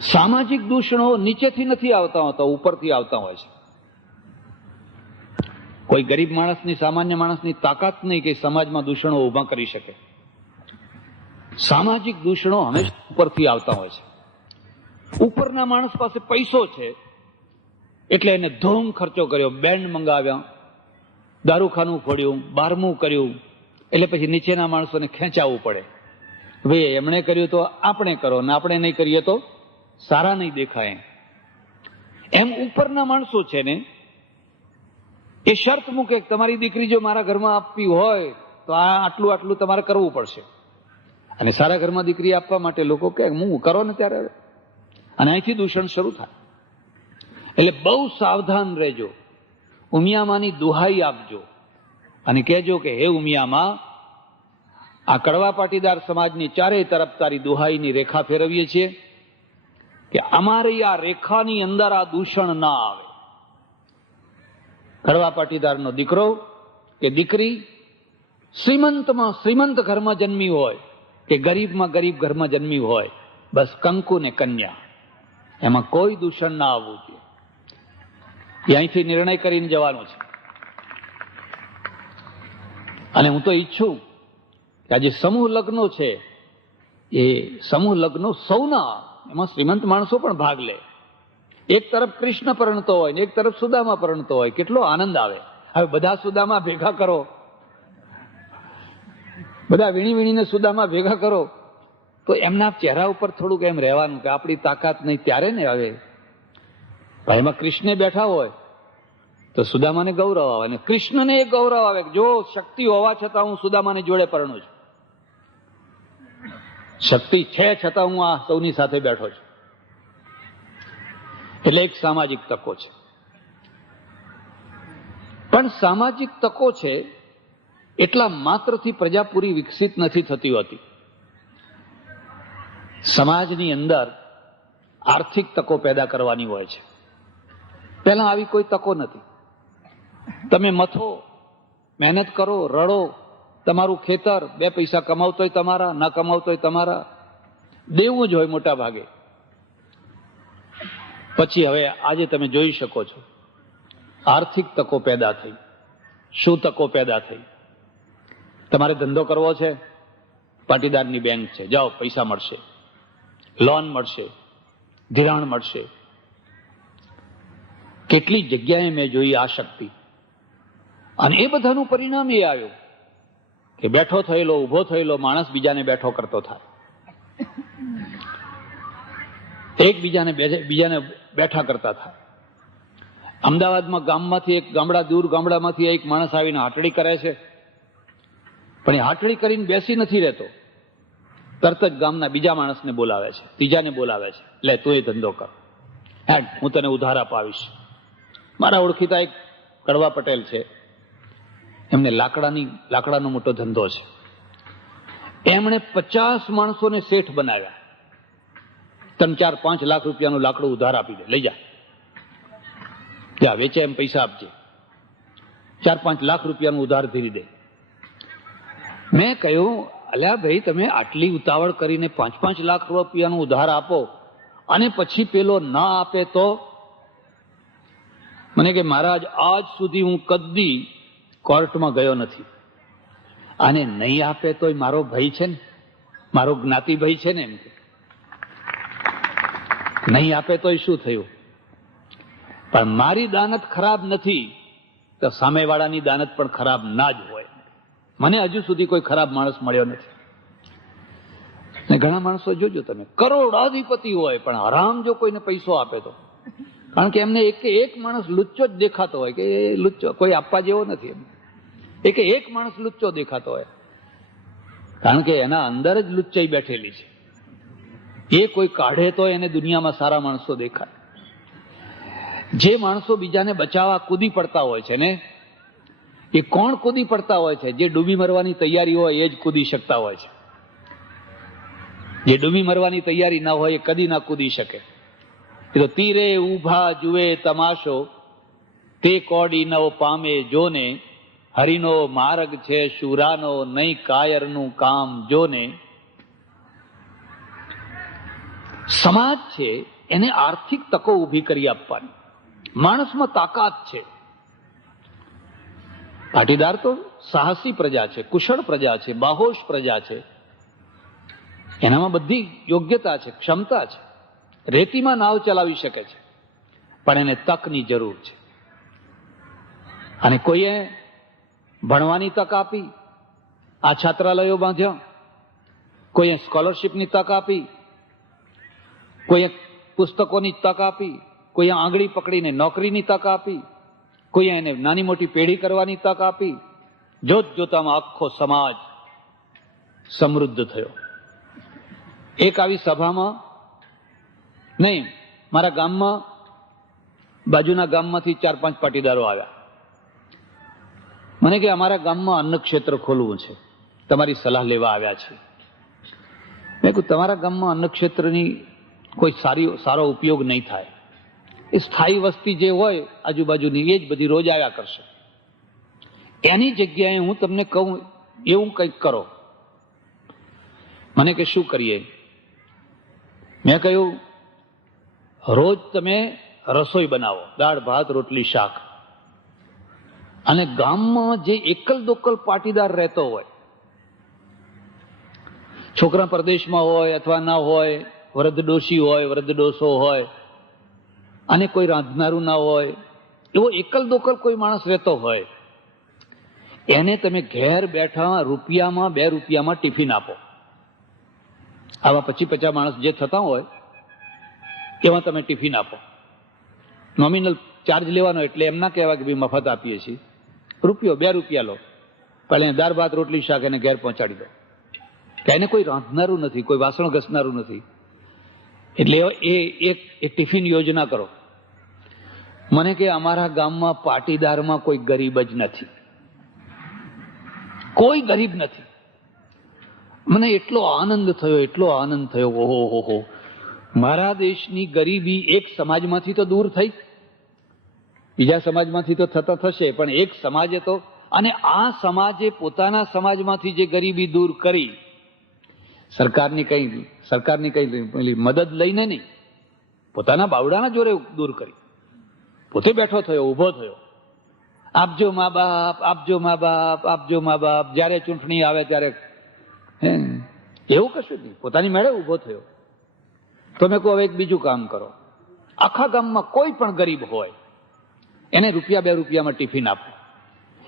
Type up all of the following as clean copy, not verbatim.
સામાજિક દૂષણો નીચેથી નથી આવતા હોતા, ઉપરથી આવતા હોય છે. કોઈ ગરીબ માણસની, સામાન્ય માણસની તાકાત નહીં કે સમાજમાં દૂષણો ઉભા કરી શકે. સામાજિક દૂષણો હંમેશા ઉપરથી આવતા હોય છે. ઉપરના માણસ પાસે પૈસો છે એટલે એને ધૂમ ખર્ચો કર્યો, બેન્ડ મંગાવ્યા, દારૂખાનું ફોડ્યું, 12મું કર્યું, એટલે પછી નીચેના માણસોને ખેંચાવવું પડે. ભાઈ એમણે કર્યું તો આપણે કરો, ને આપણે નહીં કરીએ તો સારા નહીં દેખાય. એમ ઉપરના માણસો છે ને એ શરત મૂકે, તમારી દીકરી જો મારા ઘરમાં આપવી હોય તો આટલું આટલું તમારે કરવું પડશે. અને સારા ઘરમાં દીકરી આપવા માટે લોકો કે હું કરો ને ત્યારે, અને અહીંથી દૂષણ શરૂ થાય. એટલે બહુ સાવધાન રહેજો. ઉમિયામાની દુહાઈ આપજો અને કહેજો કે હે ઉમિયામાં, આ કડવા પાટીદાર સમાજની ચારેય તરફ તારી દુહાઈની રેખા ફેરવીએ છીએ કે અમારી આ રેખાની અંદર આ દૂષણ ના આવે. કડવા પાટીદારનો દીકરો કે દીકરી શ્રીમંતમાં શ્રીમંત ઘરમાં જન્મી હોય કે ગરીબમાં ગરીબ ઘરમાં જન્મી હોય, બસ કંકુ ને કન્યા, એમાં કોઈ દૂષણ ના આવવું જોઈએ. અહીંથી નિર્ણય કરીને જવાનો છે. અને હું તો ઈચ્છું કે આજે સમૂહ લગ્નો છે, એ સમૂહ લગ્નો સૌના, એમાં શ્રીમંત માણસો પણ ભાગ લે. એક તરફ કૃષ્ણ પરણતો હોય ને એક તરફ સુદામા પરણતો હોય, કેટલો આનંદ આવે. હવે બધા સુદામા ભેગા કરો, બધા વીણી વીણીને સુદામા ભેગા કરો તો એમના ચહેરા ઉપર થોડુંક એમ રહેવાનું કે આપણી તાકાત નહીં ત્યારે ને. હવે એમાં કૃષ્ણ બેઠા હોય તો સુદામાને ગૌરવ આવે, અને કૃષ્ણને એ ગૌરવ આવે કે જો શક્તિ હોવા છતાં હું સુદામાને જોડે પરણું છું, શક્તિ છે છતાં હું આ સૌની સાથે બેઠો છું. એટલે એક સામાજિક તકો છે. પણ સામાજિક તકો છે એટલા માત્રથી પ્રજા પૂરી વિકસિત નથી થતી હોતી. સમાજની અંદર આર્થિક તકો પેદા કરવાની હોય છે. પહેલા આવી કોઈ તકો નથી. તમે મથો, મહેનત કરો, રડો, તમારું ખેતર 2 પૈસા કમાવતોય તમારા, ના કમાવતોય તમારા, દેવું જ હોય મોટા ભાગે. પછી હવે આજે તમે જોઈ શકો છો આર્થિક તકો પેદા થઈ. શું તકો પેદા થઈ? તમારે ધંધો કરવો છે, પાટીદારની બેંક છે, જાઓ પૈસા મળશે, લોન મળશે, ધિરાણ મળશે. કેટલી જગ્યાએ મેં જોઈ આ શક્તિ. અને એ બધાનું પરિણામ એ આવ્યું કે બેઠો થયેલો, ઉભો થયેલો માણસ બીજાને બેઠો કરતો થાય, એકબીજાને બીજાને બેઠા કરતા થાય. અમદાવાદમાં ગામમાંથી, એક દૂર ગામડામાંથી એક માણસ આવીને હાટડી કરે છે, પણ એ હાટડી કરીને બેસી નથી રહેતો, તરત જ ગામના બીજા માણસને બોલાવે છે, ત્રીજાને બોલાવે છે, લે તું એ ધંધો કર, હેડ હું તને ઉધાર અપાવીશ. મારા ઓળખીતા એક કડવા પટેલ છે, એમને લાકડાનો મોટો ધંધો છે. એમણે 50 માણસોને શેઠ બનાવ્યા. 3, 4, 5 લાખ રૂપિયાનું લાકડું ઉધાર આપી દે, લઈ જા, ત્યાં વેચે એમ પૈસા આપજે. 4, 5 લાખ રૂપિયાનું ઉધાર ધીરી દે. મેં કહ્યું, અલ્યા ભાઈ, તમે આટલી ઉતાવળ કરીને 5, 5 લાખ રૂપિયાનું ઉધાર આપો અને પછી પેલો ના આપે તો? મને કે મહારાજ, આજ સુધી હું કદી કોર્ટમાં ગયો નથી. આને નહીં આપે તોય મારો ભાઈ છે ને, મારો જ્ઞાતિ ભાઈ છે ને, એમ કે નહીં આપે તોય શું થયું? પણ મારી દાનત ખરાબ નથી તો સામેવાળાની દાનત પણ ખરાબ ના જ હોય. મને હજુ સુધી કોઈ ખરાબ માણસ મળ્યો નથી. ને ઘણા માણસો જોજો તમે, કરોડાધિપતિ હોય પણ હરામ જો કોઈને પૈસો આપે તો, કારણ કે એમને એક માણસ લુચ્ચો જ દેખાતો હોય કે એ લુચ્ચો, કોઈ આપવા જેવો નથી. એક માણસ લુચ્ચો દેખાતો હોય, કારણ કે એના અંદર જ લુચ્ચાઈ બેઠેલી છે. એ કોઈ કાઢે તો એને દુનિયામાં સારા માણસો દેખાય. જે માણસો બીજાને બચાવવા કૂદી પડતા હોય છે ને, એ કોણ કૂદી પડતા હોય છે? જે ડૂબી મરવાની તૈયારી હોય એ જ કૂદી શકતા હોય છે. જે ડૂબી મરવાની તૈયારી ના હોય એ કદી ના કૂદી શકે. એ તો તીરે ઉભા જુએ તમાશો, તે કોડી નવ પામે જોને, હરિનો માર્ગ છે શુરાનો, નહીં કાયરનું કામ જોને. સમાજ છે એને આર્થિક તકો ઊભી કરી આપવાની. માણસમાં તાકાત છે. પાટીદાર તો સાહસી પ્રજા છે, કુશળ પ્રજા છે, બાહોશ પ્રજા છે. એનામાં બધી યોગ્યતા છે, ક્ષમતા છે. રેતીમાં નાવ ચલાવી શકે છે, પણ એને તકની જરૂર છે. અને કોઈએ ભણવાની તક આપી, આ છાત્રાલયો બાંધ્યા, કોઈએ સ્કોલરશીપની તક આપી, કોઈએ પુસ્તકોની તક આપી, કોઈએ આંગળી પકડીને નોકરીની તક આપી, કોઈએ એને નાની મોટી પેઢી કરવાની તક આપી. જોત જોતામાં આખો સમાજ સમૃદ્ધ થયો. એક આવી સભામાં નહીં, મારા ગામમાં, બાજુના ગામમાંથી 4-5 પાટીદારો આવ્યા. મને કે અમારા ગામમાં અન્ન ક્ષેત્ર ખોલવું છે, તમારી સલાહ લેવા આવ્યા છે. મેં કહ્યું તમારા ગામમાં અન્ન ક્ષેત્રની કોઈ સારો ઉપયોગ નહીં થાય. એ સ્થાયી વસ્તી જે હોય આજુબાજુની એ જ બધી રોજ આવ્યા કરશે. એની જગ્યાએ હું તમને કહું એવું કંઈક કરો. મને કે શું કરીએ? મેં કહ્યું રોજ તમે રસોઈ બનાવો, દાળ ભાત રોટલી શાક, અને ગામમાં જે એકલ દોકલ પાટીદાર રહેતો હોય, છોકરા પરદેશમાં હોય અથવા ના હોય, વૃદ્ધ ડોશી હોય, વૃદ્ધ ડોસો હોય, અને કોઈ રાંધનારું ના હોય, એવો એકલ દોકલ કોઈ માણસ રહેતો હોય, એને તમે ઘેર બેઠા રૂપિયામાં 2 રૂપિયામાં ટિફિન આપો. આવા 25-50 માણસ જે થતા હોય એમાં તમે ટિફિન આપો. નોમિનલ ચાર્જ લેવાનો, એટલે એમ ના કહેવાય કે ભાઈ મફત આપીએ છીએ. રૂપિયો 2 રૂપિયા લો, પણ દાળ ભાત રોટલી શાક એને ઘેર પહોંચાડી દો. એને કોઈ રાંધનારું નથી, કોઈ વાસણ ઘસનારું નથી, એટલે એ ટિફિન યોજના કરો. મને કે અમારા ગામમાં પાટીદારમાં કોઈ ગરીબ જ નથી, કોઈ ગરીબ નથી. મને એટલો આનંદ થયો, એટલો આનંદ થયો. ઓહો હો, મારા દેશની ગરીબી એક સમાજમાંથી તો દૂર થઈ, બીજા સમાજમાંથી તો થતા થશે, પણ એક સમાજે તો, અને આ સમાજે પોતાના સમાજમાંથી જે ગરીબી દૂર કરી, સરકારની કઈ મદદ લઈને નહીં, પોતાના બાવડાના જોરે દૂર કરી. પોતે બેઠો થયો, ઊભો થયો. આપજો મા બાપ, આપજો મા બાપ, આપજો મા બાપ. જ્યારે ચૂંટણી આવે ત્યારે એવું કશું નહીં, પોતાની મેળે ઊભો થયો. તો મેં કહું હવે એક બીજું કામ કરો, આખા ગામમાં કોઈ પણ ગરીબ હોય એને રૂપિયા 2 રૂપિયામાં ટિફિન આપો.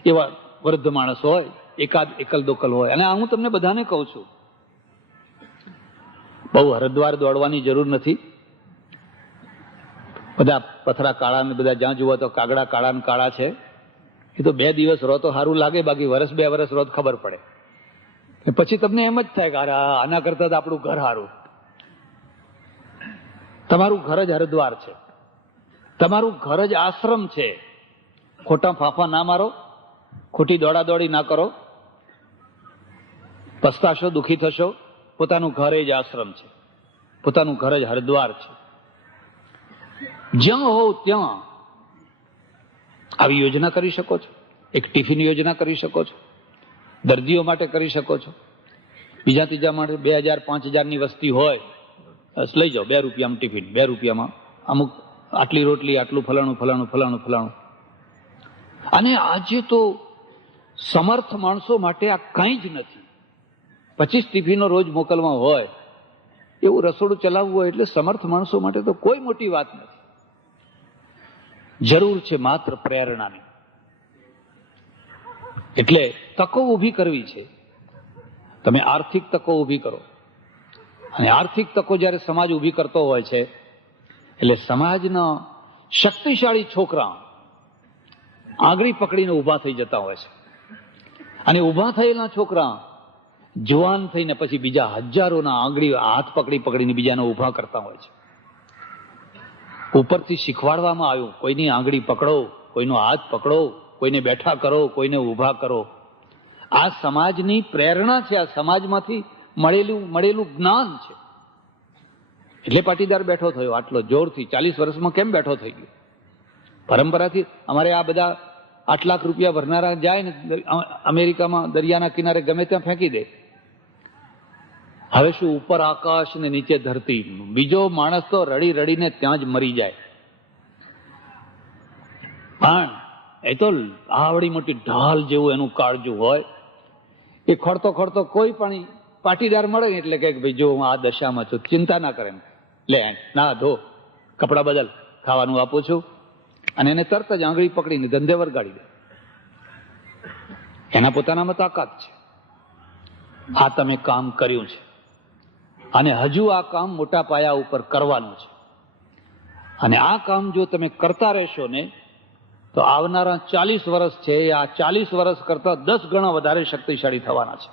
એવા વૃદ્ધ માણસ હોય, એકાદ એકલ દોકલ હોય. અને હું તમને બધાને કહું છું, બહુ હરદ્વાર દોડવાની જરૂર નથી. બધા પથરા કાળા ને બધા જ્યાં જુઓ તો કાગડા કાળા ને કાળા છે. એ તો 2 દિવસ રહો તો સારું લાગે, બાકી 1-2 વર્ષ રહો તો ખબર પડે. પછી તમને એમ જ થાય કે આના કરતા તો આપણું ઘર સારું. તમારું ઘર જ હરદ્વાર છે, તમારું ઘર જ આશ્રમ છે. ખોટા ફાંફા ના મારો, ખોટી દોડાદોડી ના કરો, પસ્તાશો, દુઃખી થશો. પોતાનું ઘર જ આશ્રમ છે, પોતાનું ઘર જ હરદ્વાર છે. જ્યાં હો ત્યાં આવી યોજના કરી શકો છો. એક ટિફિન યોજના કરી શકો છો, દર્દીઓ માટે કરી શકો છો. બીજા ત્રીજા માટે 2000-5000 ની વસ્તી હોય, લઈ જાઓ 2 રૂપિયામાં ટિફિન, 2 રૂપિયામાં અમુક આટલી રોટલી, આટલું ફલાણું ફલાણું ફલાણું ફલાણું. અને આજે તો સમર્થ માણસો માટે આ કંઈ જ નથી. 25 ટિફિનો રોજ મોકલવા હોય, એવું રસોડું ચલાવવું હોય, એટલે સમર્થ માણસો માટે તો કોઈ મોટી વાત નથી. જરૂર છે માત્ર પ્રેરણાની. એટલે તકો ઊભી કરવી છે. તમે આર્થિક તકો ઊભી કરો, અને આર્થિક તકો જ્યારે સમાજ ઊભી કરતો હોય છે, એટલે સમાજના શક્તિશાળી છોકરા આંગળી પકડીને ઊભા થઈ જતા હોય છે. અને ઊભા થયેલા છોકરા જુવાન થઈને પછી બીજા હજારોના આંગળી હાથ પકડીને બીજાને ઊભા કરતા હોય છે. ઉપરથી શીખવાડવામાં આવ્યું, કોઈની આંગળી પકડો, કોઈનો હાથ પકડો, કોઈને બેઠા કરો, કોઈને ઊભા કરો. આ સમાજની પ્રેરણા છે, આ સમાજમાંથી મળેલું જ્ઞાન છે. એટલે પાટીદાર બેઠો થયો આટલો જોરથી. 40 વર્ષમાં કેમ બેઠો થઈ ગયો? પરંપરાથી અમારે આ બધા 8 લાખ રૂપિયા ભરનારા જાય ને અમેરિકામાં દરિયાના કિનારે ગમે ત્યાં ફેંકી દે. હવે શું ઉપર આકાશ ને નીચે ધરતી, બીજો માણસ તો રડી રડીને ત્યાં જ મરી જાય. પણ એ તો આવડી મોટી ઢાલ જેવું એનું કાળજું હોય. એ ખોડતો ખોડતો કોઈ પણ પાટીદાર મળે એટલે કે ભાઈ જો હું આ દશામાં છું, ચિંતા ના કરે, લે ના ધો, કપડા બદલ, ખાવાનું આપું છું, અને એને તરત જ આંગળી પકડીને ધંધે વરગાડી દે. એના પોતાનામાં તાકાત છે. આ તમે કામ કર્યું છે અને હજુ આ કામ મોટા પાયા ઉપર કરવાનું છે. અને આ કામ જો તમે કરતા રહેશો ને તો આવનારા 40 વર્ષ છે, આ 40 વર્ષ કરતા 10 ગણા વધારે શક્તિશાળી થવાના છે.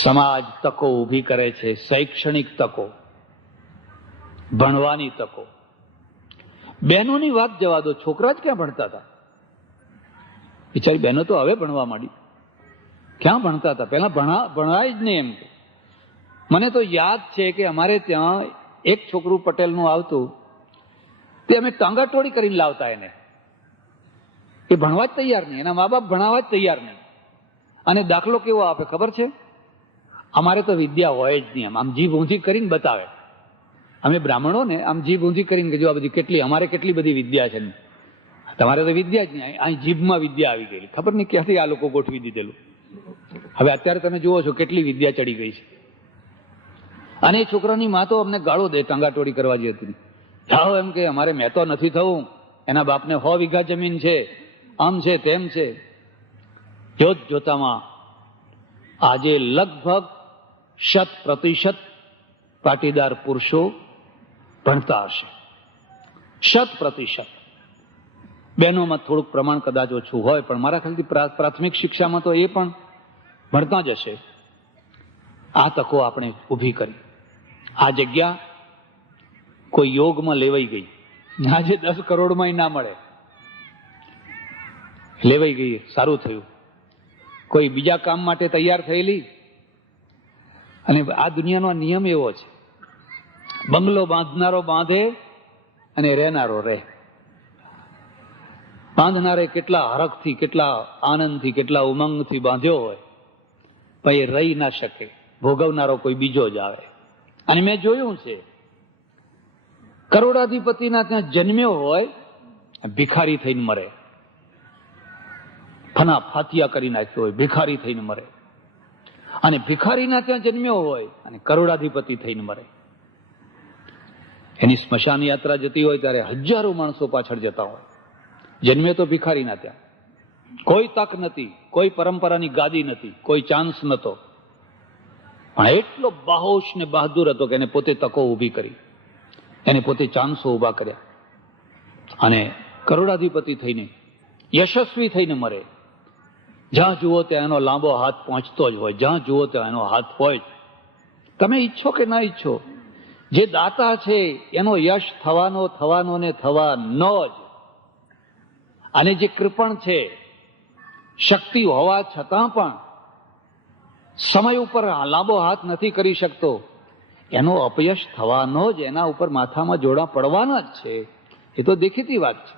સમાજ તકો ઊભી કરે છે, શૈક્ષણિક તકો, ભણવાની તકો. બહેનોની વાત જવા દો, છોકરા જ ક્યાં ભણતા હતા? બિચારી બહેનો તો હવે ભણવા માંડી. ક્યાં ભણતા હતા? પહેલા ભણાય જ નહીં એમ. મને તો યાદ છે કે અમારે ત્યાં એક છોકરું પટેલનું આવતું, તે અમે ટાંગાટોળી કરીને લાવતા એને. એ ભણવા જ તૈયાર નહીં, એના મા બાપ ભણાવવા જ તૈયાર નહીં. અને દાખલો કેવો આપે ખબર છે? અમારે તો વિદ્યા હોય જ નહીં, આમ જીભ ઊંધી કરીને બતાવે. અમે બ્રાહ્મણો ને આમ જીભ ઊંધી કરીને કે જો આ બધી કેટલી, અમારે કેટલી બધી વિદ્યા છે. તમારે તો વિદ્યા જ નહીં, અહીં જીભમાં વિદ્યા આવી ગયેલી. ખબર નહીં ક્યાંથી આ લોકો ગોઠવી દીધેલું. હવે અત્યારે તમે જુઓ છો કેટલી વિદ્યા ચડી ગઈ છે. અને એ છોકરાની માં તો અમને ગાળો દે, ટાંગાટોળી કરવા જે હતી. જાઓ એમ કે અમારે મેં તો નથી થવું, એના બાપને 100 વીઘા જમીન છે, આમ છે તેમ છે. જોત જોતામાં આજે લગભગ 100% પાટીદાર પુરુષો ભણતા હશે. 100%. બહેનોમાં થોડુંક પ્રમાણ કદાચ ઓછું હોય, પણ મારા ખ્યાલથી પ્રાથમિક શિક્ષામાં તો એ પણ ભણતા જ હશે. આ તકો આપણે ઊભી કરી. આ જગ્યા કોઈ યોગમાં લેવાઈ ગઈ, આજે 10 કરોડમાં ના મળે, લેવાઈ ગઈ. સારું થયું. કોઈ બીજા કામ માટે તૈયાર થયેલી. અને આ દુનિયાનો નિયમ એવો છે, બંગલો બાંધનારો બાંધે અને રહેનારો રહે. બાંધનારે કેટલા હરખથી, કેટલા આનંદથી, કેટલા ઉમંગથી બાંધ્યો હોય, પણ એ રહી ના શકે. ભોગવનારો કોઈ બીજો જ આવે. અને મેં જોયું છે, કરોડાધિપતિના ત્યાં જન્મ્યો હોય, ભિખારી થઈને મરે. ફના ફાતિયા કરી નાખ્યો હોય, ભિખારી થઈને મરે. અને ભિખારીના ત્યાં જન્મ્યો હોય અને કરોડાધિપતિ થઈને મરે. એની સ્મશાન યાત્રા જતી હોય ત્યારે હજારો માણસો પાછળ જતા હોય. જન્મ્યો તો ભિખારીના ત્યાં, કોઈ તક નથી, કોઈ પરંપરાની ગાદી નથી, કોઈ ચાન્સ નતો. પણ એટલો બાહોશ ને બહાદુર હતો કે એને પોતે તકો ઊભી કરી, એને પોતે ચાન્સો ઊભા કર્યા. અને કરોડાધિપતિ થઈને, યશસ્વી થઈને મરે. જ્યાં જુઓ ત્યાં એનો લાંબો હાથ પહોંચતો જ હોય, જ્યાં જુઓ ત્યાં એનો હાથ હોય જ. તમે ઈચ્છો કે ના ઈચ્છો, જે દાતા છે એનો યશ થવાનો ને થવાનો જ. અને જે કૃપણ છે, શક્તિ હોવા છતાં પણ સમય ઉપર લાંબો હાથ નથી કરી શકતો, એનો અપયશ થવાનો જ, એના ઉપર માથામાં જોડા પડવાના જ છે. એ તો દેખીતી વાત છે.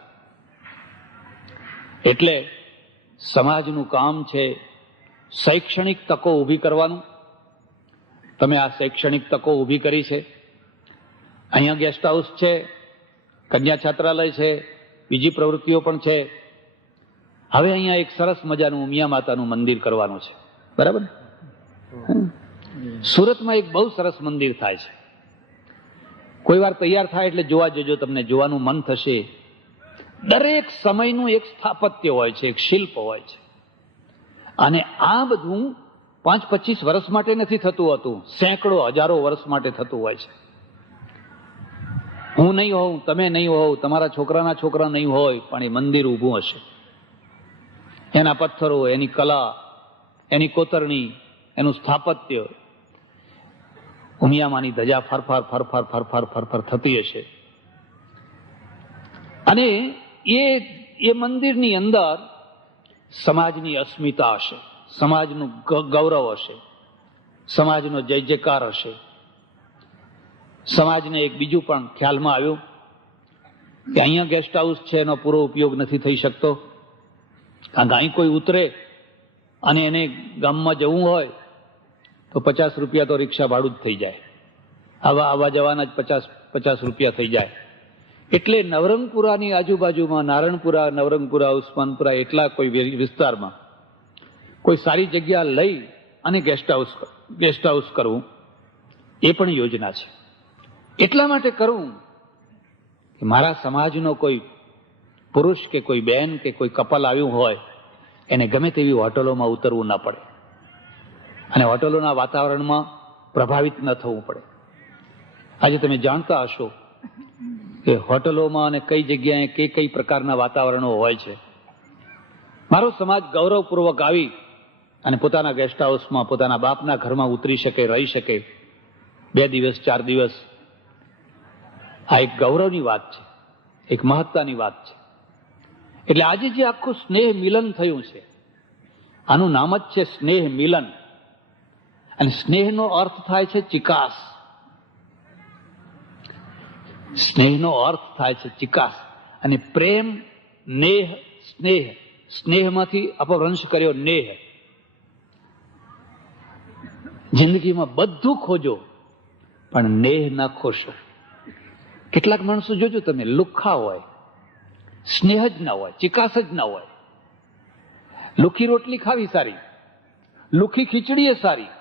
એટલે સમાજનું કામ છે શૈક્ષણિક તકો ઊભી કરવાનું. તમે આ શૈક્ષણિક તકો ઊભી કરી છે. અહીંયા ગેસ્ટ હાઉસ છે, કન્યા છાત્રાલય છે, બીજી પ્રવૃત્તિઓ પણ છે. હવે અહીંયા એક સરસ મજાનું ઉમિયા માતાનું મંદિર કરવાનું છે, બરાબર? સુરતમાં એક બહુ સરસ મંદિર થાય છે. કોઈ વાર તૈયાર થાય એટલે જોવા જજો, તમને જોવાનું મન થશે. દરેક સમયનું એક સ્થાપત્ય હોય છે, એક શિલ્પ હોય છે. અને આ બધું 5-25 વર્ષ માટે નથી થતું હતું, સેંકડો હજારો વર્ષ માટે થતું હોય છે. હું નહીં હોઉં, તમે નહીં હોવ, તમારા છોકરાના છોકરા નહીં હોય, પણ એ મંદિર ઊભું હશે. એના પથ્થરો, એની કલા, એની કોતરણી, એનું સ્થાપત્ય, ઉમિયામાની ધજા ફરફર ફરફર ફરફર ફરફર થતી હશે. અને એ મંદિરની અંદર સમાજની અસ્મિતા હશે, સમાજનું ગૌરવ હશે, સમાજનો જય જયકાર હશે. સમાજને એક બીજું પણ ખ્યાલમાં આવ્યું કે અહીંયા ગેસ્ટ હાઉસ છે, એનો પૂરો ઉપયોગ નથી થઈ શકતો. કારણ કે અહીં કોઈ ઉતરે અને એને ગામમાં જવું હોય તો 50 રૂપિયા તો રિક્ષા ભાડું જ થઈ જાય. આવા જવાના જ 50 રૂપિયા થઈ જાય. એટલે નવરંગપુરાની આજુબાજુમાં નારણપુરા, નવરંગપુરા, ઉસ્માનપુરા એટલા કોઈ વિસ્તારમાં કોઈ સારી જગ્યા લઈ અને ગેસ્ટ હાઉસ કરવું એ પણ યોજના છે. એટલા માટે કરવું કે મારા સમાજનો કોઈ પુરુષ કે કોઈ બહેન કે કોઈ કપલ આવ્યું હોય એને ગમે તેવી હોટલોમાં ઉતરવું ના પડે અને હોટલોના વાતાવરણમાં પ્રભાવિત ન થવું પડે. આજે તમે જાણતા હશો કે હોટલોમાં અને કઈ જગ્યાએ કઈ પ્રકારના વાતાવરણો હોય છે. મારો સમાજ ગૌરવપૂર્વક આવી અને પોતાના ગેસ્ટ હાઉસમાં પોતાના બાપના ઘરમાં ઉતરી શકે, રહી શકે 2 દિવસ 4 દિવસ, આ એક ગૌરવની વાત છે, એક મહત્તાની વાત છે. એટલે આજે જે આખું સ્નેહ મિલન થયું છે આનું નામ જ છે સ્નેહ મિલન. અને સ્નેહનો અર્થ થાય છે ચિકાસ. સ્નેહનો અર્થ થાય છે ચિકાસ. અને પ્રેમ, નેહ, સ્નેહ, સ્નેહમાંથી અપભ્રંશ કર્યો નેહ. જિંદગીમાં બધું ખોજો પણ નેહ ના ખોશો. કેટલાક માણસો જોજો તમે લુખ્ખા હોય, સ્નેહ જ ના હોય, ચિકાસ જ ના હોય. લુખી રોટલી ખાવી સારી, લુખી ખીચડી એ સારી,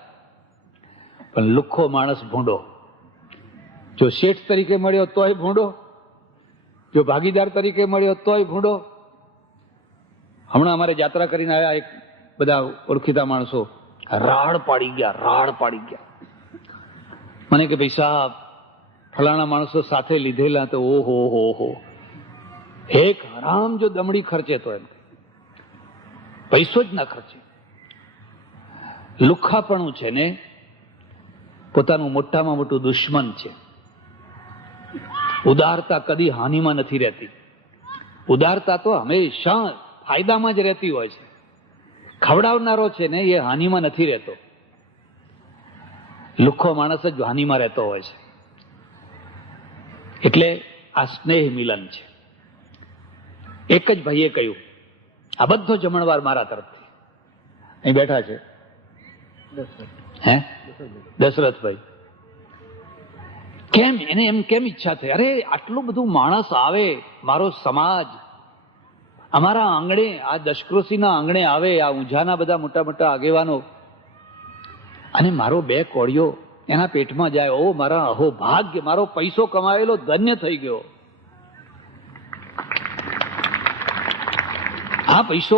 પણ લુખ્ખો માણસ ભૂંડો. જો શેઠ તરીકે મળ્યો તોય ભૂંડો, જો ભાગીદાર તરીકે મળ્યો તોય ભૂંડો. હમણાં અમારે યાત્રા કરીને આવ્યા એક બધા ઓળખીતા માણસો, રાડ પાડી ગયા. મને કે ભાઈ સાહેબ ફલાણા માણસો સાથે લીધેલા તો ઓહો હો, એક હરામ જો દમડી ખર્ચે તો એમ પૈસો જ ના ખર્ચે. લુખ્ખાપણું છે ને પોતાનું મોટામાં મોટું દુશ્મન છે. ઉદારતા કદી હાનિમાં નથી રહેતી. ઉદારતા તો હંમેશા ફાયદામાં જ રહેતી હોય છે. ખવડાવનારો છે ને એ હાનિમાં નથી રહેતો. લુખ્ખો માણસ જ હાનિમાં રહેતો હોય છે. એટલે આ સ્નેહ મિલન છે. એક જ ભાઈએ કહ્યું, આ બધો જમણવાર મારા તરફથી. અહીં બેઠા છે દશરથભાઈ. કેમ એને એમ કેમ ઈચ્છા થઈ, અરે આટલું બધું માણસ આવે, મારો સમાજ અમારા આંગણે, આ દશકૃષિના આંગણે આવે, આ ઊંઝાના બધા મોટા મોટા આગેવાનો, અને મારો 2 કોળીઓ એના પેટમાં જાય. ઓ મારા અહો ભાગ્ય, મારો પૈસો કમાયેલો ધન્ય થઈ ગયો. આ પૈસો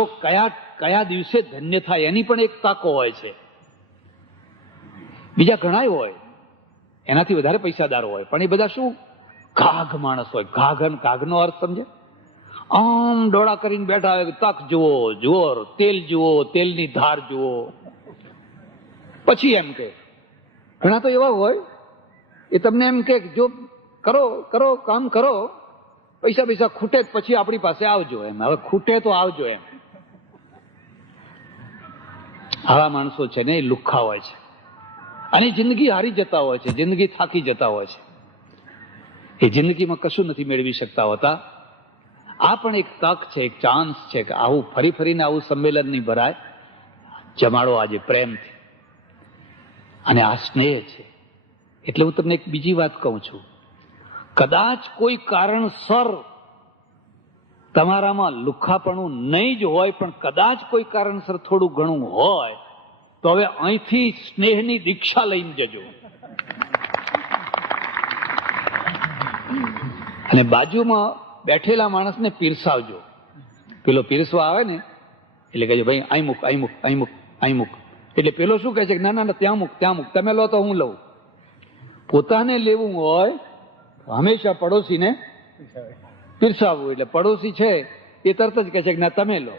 કયા દિવસે ધન્ય થાય એની પણ એક તાકો હોય છે. બીજા ઘણાય હોય એનાથી વધારે પૈસાદાર હોય, પણ એ બધા શું ઘાઘ માણસ હોય. ઘાઘનો અર્થ સમજે? આમ ડોળા કરીને બેઠા હોય, તક જુઓ, તેલ જુઓ, તેલની ધાર જુઓ. પછી એમ કે ઘણા તો એવા હોય એ તમને એમ કે જો કરો કામ કરો, પૈસા ખૂટે પછી આપણી પાસે આવજો એમ. હવે ખૂટે તો આવજો એમ. આવા માણસો છે ને એ લુખ્ખા હોય છે અને જિંદગી હારી જતા હોય છે, જિંદગી થાકી જતા હોય છે. એ જિંદગીમાં કશું નથી મેળવી શકતા હોતા. આ પણ એક તક છે, એક ચાન્સ છે કે આવું ફરીને આવું સંમેલન નહીં ભરાય. જમાડો આજે પ્રેમથી. અને આ સ્નેહ છે. એટલે હું તમને એક બીજી વાત કહું છું, કદાચ કોઈ કારણસર તમારામાં લુખ્ખાપણું નહીં જ હોય, પણ કદાચ કોઈ કારણસર થોડું ઘણું હોય તો હવે અહીંથી સ્નેહની દીક્ષા લઈને જજો. અને બાજુમાં બેઠેલા માણસને પીરસાવજો. પેલો પીરસવા આવે ને એટલે કહેજો ભાઈ અહીં મૂક. એટલે પેલો શું કહે છે કે ના ત્યાં મૂક, તમે લો તો હું લઉં. પોતાને લેવું હોય હંમેશા પડોશીને પીરસાવવું. એટલે પડોશી છે એ તરત જ કહે છે કે ના તમે લો.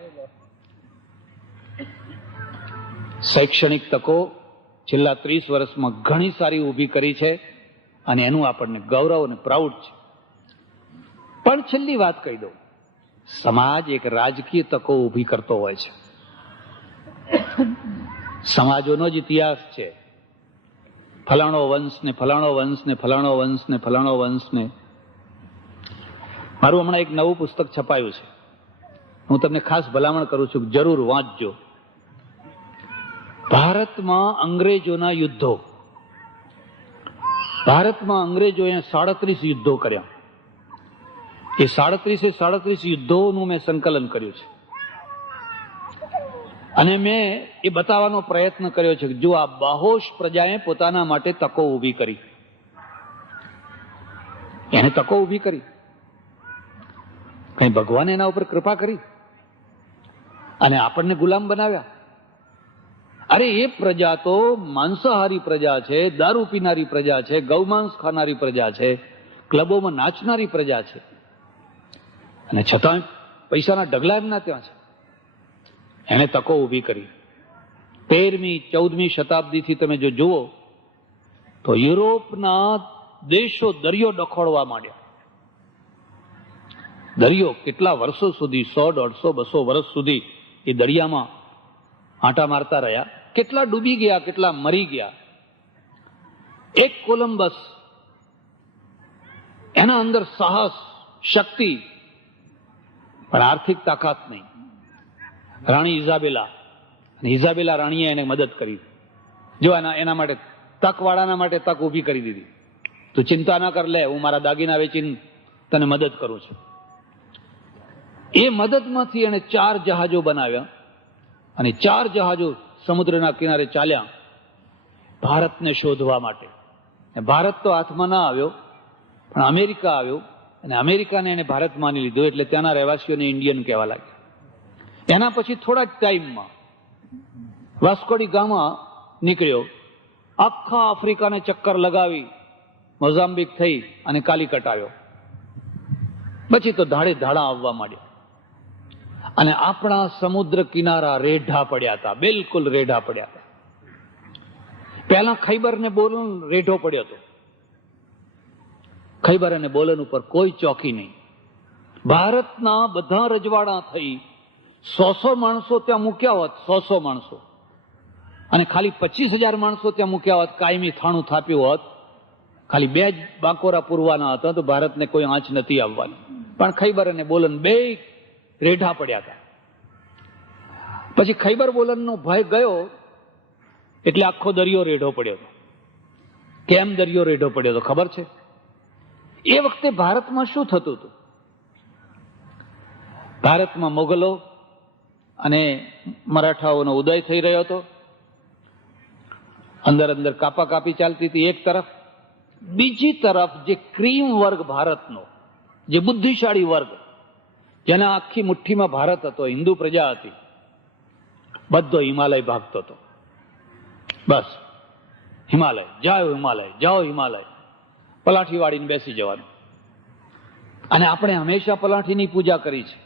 શૈક્ષણિક તકો છેલ્લા 30 વર્ષમાં ઘણી સારી ઊભી કરી છે અને એનું આપણને ગૌરવ અને પ્રાઉડ છે. પણ છેલ્લી વાત કહી દઉં, સમાજ એક રાજકીય તકો ઊભી કરતો હોય છે. સમાજોનો જ ઇતિહાસ છે. ફલાણો વંશ ને. મારું હમણાં એક નવું પુસ્તક છપાયું છે. હું તમને ખાસ ભલામણ કરું છું કે જરૂર વાંચજો. ભારતમાં અંગ્રેજોના યુદ્ધો, ભારતમાં અંગ્રેજોએ 37 યુદ્ધો કર્યા. એ 37 યુદ્ધોનું મેં સંકલન કર્યું છે અને મેં એ બતાવવાનો પ્રયત્ન કર્યો છે કે જો આ બાહોશ પ્રજાએ પોતાના માટે તકો ઊભી કરી, એને તકો ઊભી કરી, કઈ ભગવાને એના ઉપર કૃપા કરી અને આપણને ગુલામ બનાવ્યા. અરે એ પ્રજા તો માંસાહારી પ્રજા છે, દારૂ પીનારી પ્રજા છે, ગૌમાંસ ખાનારી પ્રજા છે, ક્લબોમાં નાચનારી પ્રજા છે, અને છતાં પૈસાના ઢગલા એમના ત્યાં છે. એને તકો ઊભી કરી. 13મી 14મી શતાબ્દીથી તમે જો જુઓ તો યુરોપના દેશો દરિયો ડખોળવા માંડ્યા. દરિયો કેટલા વર્ષો સુધી, 100, 150, 200 વર્ષ સુધી એ દરિયામાં આંટા મારતા રહ્યા. કેટલા ડૂબી ગયા, કેટલા મરી ગયા. એક કોલંબસ, એના અંદર સાહસ, શક્તિ, પણ આર્થિક તાકાત નહીં. રાણી ઇઝાબેલા રાણીએ એને મદદ કરી. જો એના માટે તકવાળાના માટે તક ઊભી કરી દીધી. તું ચિંતા ના કર, લે હું મારા દાગીના વેચીને તને મદદ કરું છું. એ મદદમાંથી એને 4 જહાજો બનાવ્યા અને 4 જહાજો સમુદ્રના કિનારે ચાલ્યા ભારતને શોધવા માટે. ભારત તો હાથમાં ના આવ્યો, પણ અમેરિકા આવ્યો અને અમેરિકાને એને ભારત માની લીધો, એટલે ત્યાંના રહેવાસીઓને ઇન્ડિયન કહેવા લાગ્યા. એના પછી થોડા જ ટાઈમમાં વાસ્કો ડી ગામા નીકળ્યો, આખા આફ્રિકાને ચક્કર લગાવી મોઝામ્બિક થઈ અને કાલિકટ આવ્યો. પછી તો ધાડે ધાડા આવવા માંડ્યા અને આપણા સમુદ્ર કિનારા રેઢા પડ્યા હતા, બિલકુલ રેઢા પડ્યા હતા. પહેલા ખૈબર ને બોલન રેઢો પડ્યો હતો. ખૈબર અને બોલન ઉપર કોઈ ચોકી નહીં. ભારતના બધા રજવાડા થઈ 100 માણસો ત્યાં મૂક્યા હોત, 100 માણસો, અને ખાલી 25,000 માણસો ત્યાં મૂક્યા હોત, કાયમી થાણું થાપ્યું હોત, ખાલી 2 જ બાંકોરા પૂરવાના હતા તો ભારતને કોઈ આંચ નથી આવવાની. પણ ખૈબર અને બોલન બે રેઢા પડ્યા હતા. પછી ખૈબર બોલનનો ભય ગયો એટલે આખો દરિયો રેઢો પડ્યો હતો. કેમ દરિયો રેઢો પડ્યો હતો ખબર છે? એ વખતે ભારતમાં શું થતું હતું? ભારતમાં મોગલો અને મરાઠાઓનો ઉદય થઈ રહ્યો હતો. અંદર અંદર કાપાકાપી ચાલતી હતી એક તરફ. બીજી તરફ જે ક્રીમ વર્ગ ભારતનો, જે બુદ્ધિશાળી વર્ગ, જેના આખી મુઠ્ઠીમાં ભારત હતો, હિન્દુ પ્રજા હતી, બધો હિમાલય ભાગતો હતો. બસ હિમાલય, જાઓ હિમાલય, જાઓ હિમાલય, પલાઠી વાળીને બેસી જવાનું. અને આપણે હંમેશા પલાઠીની પૂજા કરી છે,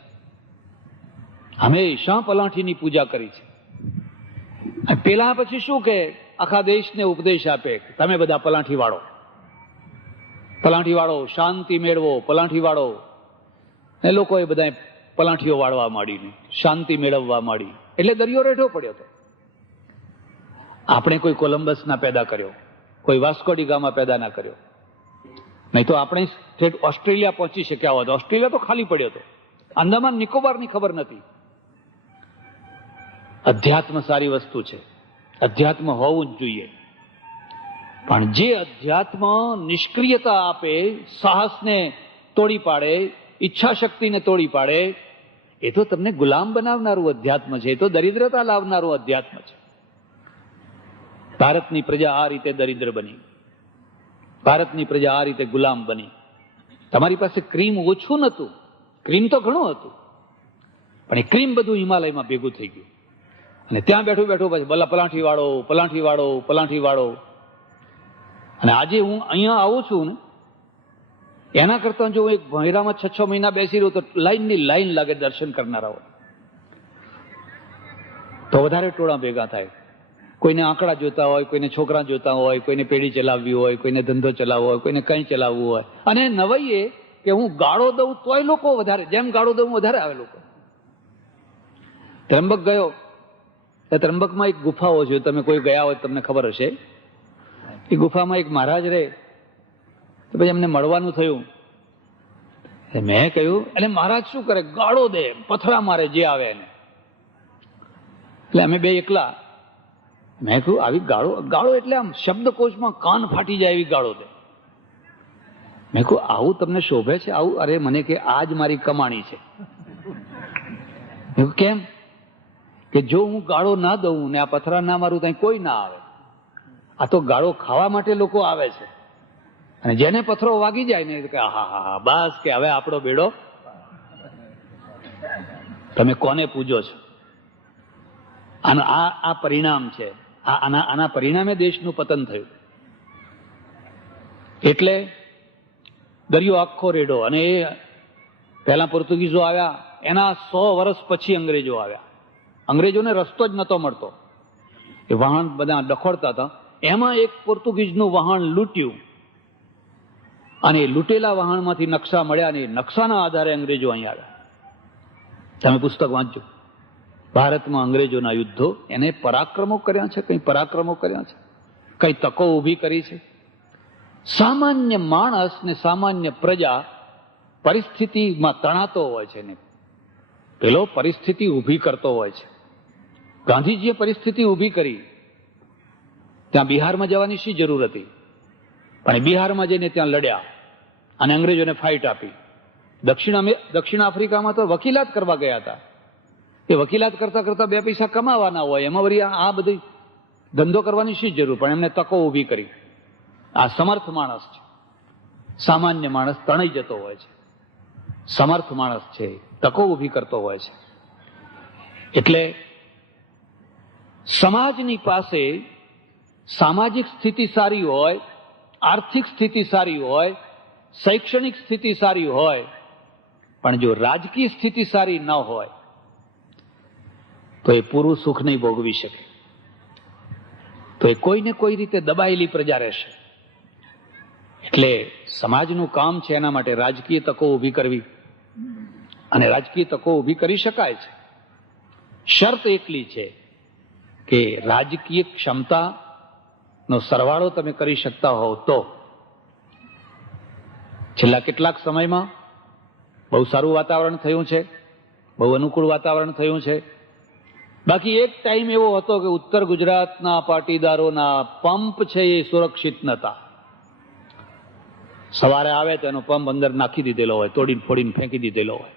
હંમેશા પલાઠીની પૂજા કરી છે. પેલા પછી શું કે આખા દેશને ઉપદેશ આપે, તમે બધા પલાઠી વાળો, પલાઠી વાળો, શાંતિ મેળવો, પલાઠી વાળો. એ લોકોએ બધા પલાઠીઓ વાળવા માંડીને શાંતિ મેળવવા માંડી, એટલે દરિયો રેઢો પડ્યો હતો. આપણે કોઈ કોલંબસ ના પેદા કર્યો, કોઈ વાસ્કો ડી ગામા પેદા ના કર્યો, નહીં તો આપણે સ્ટેટ ઓસ્ટ્રેલિયા પહોંચી શક્યા હોત. ઓસ્ટ્રેલિયા તો ખાલી પડ્યો હતો, અંદામાન નિકોબારની ખબર નથી. અધ્યાત્મ સારી વસ્તુ છે, અધ્યાત્મ હોવું જ જોઈએ, પણ જે અધ્યાત્મ નિષ્ક્રિયતા આપે, સાહસને તોડી પાડે, ઈચ્છા શક્તિને તોડી પાડે, એ તો તમને ગુલામ બનાવનારું અધ્યાત્મ છે, એ તો દરિદ્રતા લાવનારું અધ્યાત્મ છે. ભારતની પ્રજા આ રીતે દરિદ્ર બની, ભારતની પ્રજા આ રીતે ગુલામ બની. તમારી પાસે ક્રીમ ઓછું નહોતું, ક્રીમ તો ઘણું હતું, પણ એ ક્રીમ બધું હિમાલયમાં ભેગું થઈ ગયું અને ત્યાં બેઠું બેઠું પછી ભલા પલાઠી વાળો, પલાઠી વાળો, પલાઠી વાળો. અને આજે હું અહીંયા આવું છું ને, એના કરતા જો એક ભૈરામાં 6-6 મહિના બેસી રહ્યો તો લાઈનની લાઈન લાગે દર્શન કરનારાઓ. તો વધારે ટોળા ભેગા થાય. કોઈને આંકડા જોતા હોય, કોઈને છોકરા જોતા હોય, કોઈને પેઢી ચલાવવી હોય, કોઈને ધંધો ચલાવવો હોય, કોઈને કંઈ ચલાવવું હોય. અને નવાઈ એ કે હું ગાળો દઉં તોય લોકો વધારે, જેમ ગાળો દઉં વધારે આવે લોકો. ત્રંબક ગયો, એ ત્રંબકમાં એક ગુફાઓ છે, તમે કોઈ ગયા હોય તમને ખબર હશે. એ ગુફામાં એક મહારાજ રહે. તો પછી એમને મળવાનું થયું. મેં કહ્યું, એટલે મહારાજ શું કરે, ગાળો દે, પથરા મારે જે આવે એને. એટલે અમે બે એકલા, મેં કહ્યું આવી ગાળો, ગાળો એટલે આમ શબ્દકોશમાં કાન ફાટી જાય એવી ગાળો દે. મેં કહ્યું આવું તમને શોભે છે આવું? અરે મને કે આ જ મારી કમાણી છે. કેમ? કે જો હું ગાળો ના દઉં ને આ પથરા ના મારું ત્યાં કોઈ ના આવે. આ તો ગાળો ખાવા માટે લોકો આવે છે, અને જેને પથરો વાગી જાય ને કે હા હા હા બસ કે હવે આપણો બેડો. તમે કોને પૂજો છો? આ પરિણામ છે. આના પરિણામે દેશનું પતન થયું. એટલે દરિયો આખો રેડો. અને એ પહેલા પોર્તુગીઝો આવ્યા, એના 100 વર્ષ પછી અંગ્રેજો આવ્યા. અંગ્રેજોને રસ્તો જ નતો મળતો, એ વહાણ બધા ડખોડતા હતા. એમાં એક પોર્તુગીઝનું વહાણ લૂંટ્યું, અને લૂંટેલા વહાણમાંથી નકશા મળ્યા, ને નકશાના આધારે અંગ્રેજો અહીં આવ્યા. તમે પુસ્તક વાંચજો. ભારતમાં અંગ્રેજોના યુદ્ધો, એને પરાક્રમો કર્યા છે, કઈ પરાક્રમો કર્યા છે, કઈ તકો ઊભી કરી છે. સામાન્ય માણસ ને સામાન્ય પ્રજા પરિસ્થિતિમાં તણાતો હોય છે ને પેલો પરિસ્થિતિ ઊભી કરતો હોય છે. ગાંધીજીએ પરિસ્થિતિ ઊભી કરી. ત્યાં બિહારમાં જવાની શી જરૂર હતી? પણ બિહારમાં જઈને ત્યાં લડ્યા અને અંગ્રેજોને ફાઇટ આપી. દક્ષિણ આફ્રિકામાં તો વકીલાત કરવા ગયા હતા. એ વકીલાત કરતા કરતા 2 પૈસા કમાવાના હોય, એમાં વળી આ બધી ધંધો કરવાની શી જરૂર? પણ એમને તકો ઊભી કરી. આ સમર્થ માણસ છે. સામાન્ય માણસ તણાઈ જતો હોય છે, સમર્થ માણસ છે, તકો ઊભી કરતો હોય છે. એટલે સમાજની પાસે સામાજિક સ્થિતિ સારી હોય, આર્થિક સ્થિતિ સારી હોય, શૈક્ષણિક સ્થિતિ સારી હોય, પણ જો રાજકીય સ્થિતિ સારી ન હોય તો એ પૂરું સુખ નહીં ભોગવી શકે. તો એ કોઈને કોઈ રીતે દબાયેલી પ્રજા રહેશે. એટલે સમાજનું કામ છે એના માટે રાજકીય તકો ઊભી કરવી, અને રાજકીય તકો ઊભી કરી શકાય છે. શરત એટલી છે કે રાજકીય ક્ષમતાનો સરવાળો તમે કરી શકતા હોવ તો. છેલ્લા કેટલાક સમયમાં બહુ સારું વાતાવરણ થયું છે, બહુ અનુકૂળ વાતાવરણ થયું છે. બાકી એક ટાઈમ એવો હતો કે ઉત્તર ગુજરાતના પાટીદારોના પંપ છે એ સુરક્ષિત નહોતા. સવારે આવે તો એનો પંપ અંદર નાખી દીધેલો હોય, તોડીને ફોડીને ફેંકી દીધેલો હોય.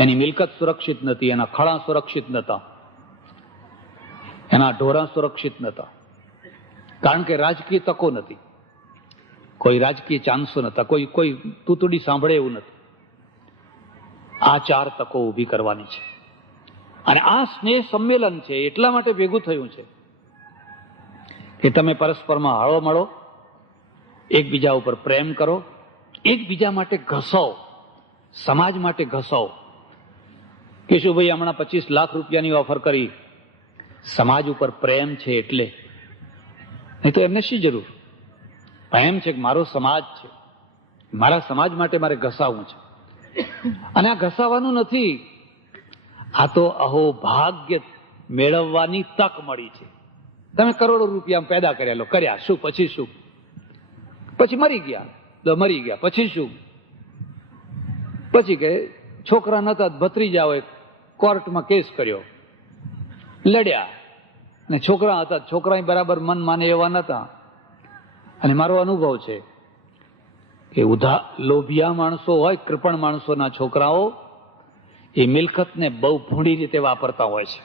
એની મિલકત સુરક્ષિત નથી, એના ખળા સુરક્ષિત નહોતા, એના ઢોરા સુરક્ષિત નહોતા. કારણ કે રાજકીય તકો નથી, કોઈ રાજકીય ચાન્સો નહોતા, કોઈ તૂતડી સાંભળે એવું નથી. આ 4 તકો ઊભી કરવાની છે. અને આ સ્નેહ સંમેલન છે એટલા માટે ભેગું થયું છે કે તમે પરસ્પરમાં હળો મળો, એકબીજા ઉપર પ્રેમ કરો, એકબીજા માટે ઘસાઓ, સમાજ માટે ઘસાઓ. કેશુભાઈ હમણાં 25 લાખ રૂપિયાની ઓફર કરી, સમાજ ઉપર પ્રેમ છે એટલે. નહીં તો એમને શી જરૂર? પ્રેમ છે કે મારો સમાજ છે, મારા સમાજ માટે મારે ઘસાવવું છે. અને આ ઘસાવાનું નથી, આ તો અહો ભાગ્ય મેળવવાની તક મળી છે. તમે કરોડો રૂપિયા પેદા કર્યા, શું પછી શું? પછી મરી ગયા પછી શું? પછી કે છોકરા નતા, ભત્રીજા હોય, કોર્ટમાં કેસ કર્યો, લડ્યા, અને છોકરા હતા, છોકરા બરાબર મન માને એવા નતા. અને મારો અનુભવ છે કે લોભિયા માણસો હોય, કૃપણ માણસોના છોકરાઓ એ મિલકતને બહુ ભૂંડી રીતે વાપરતા હોય છે.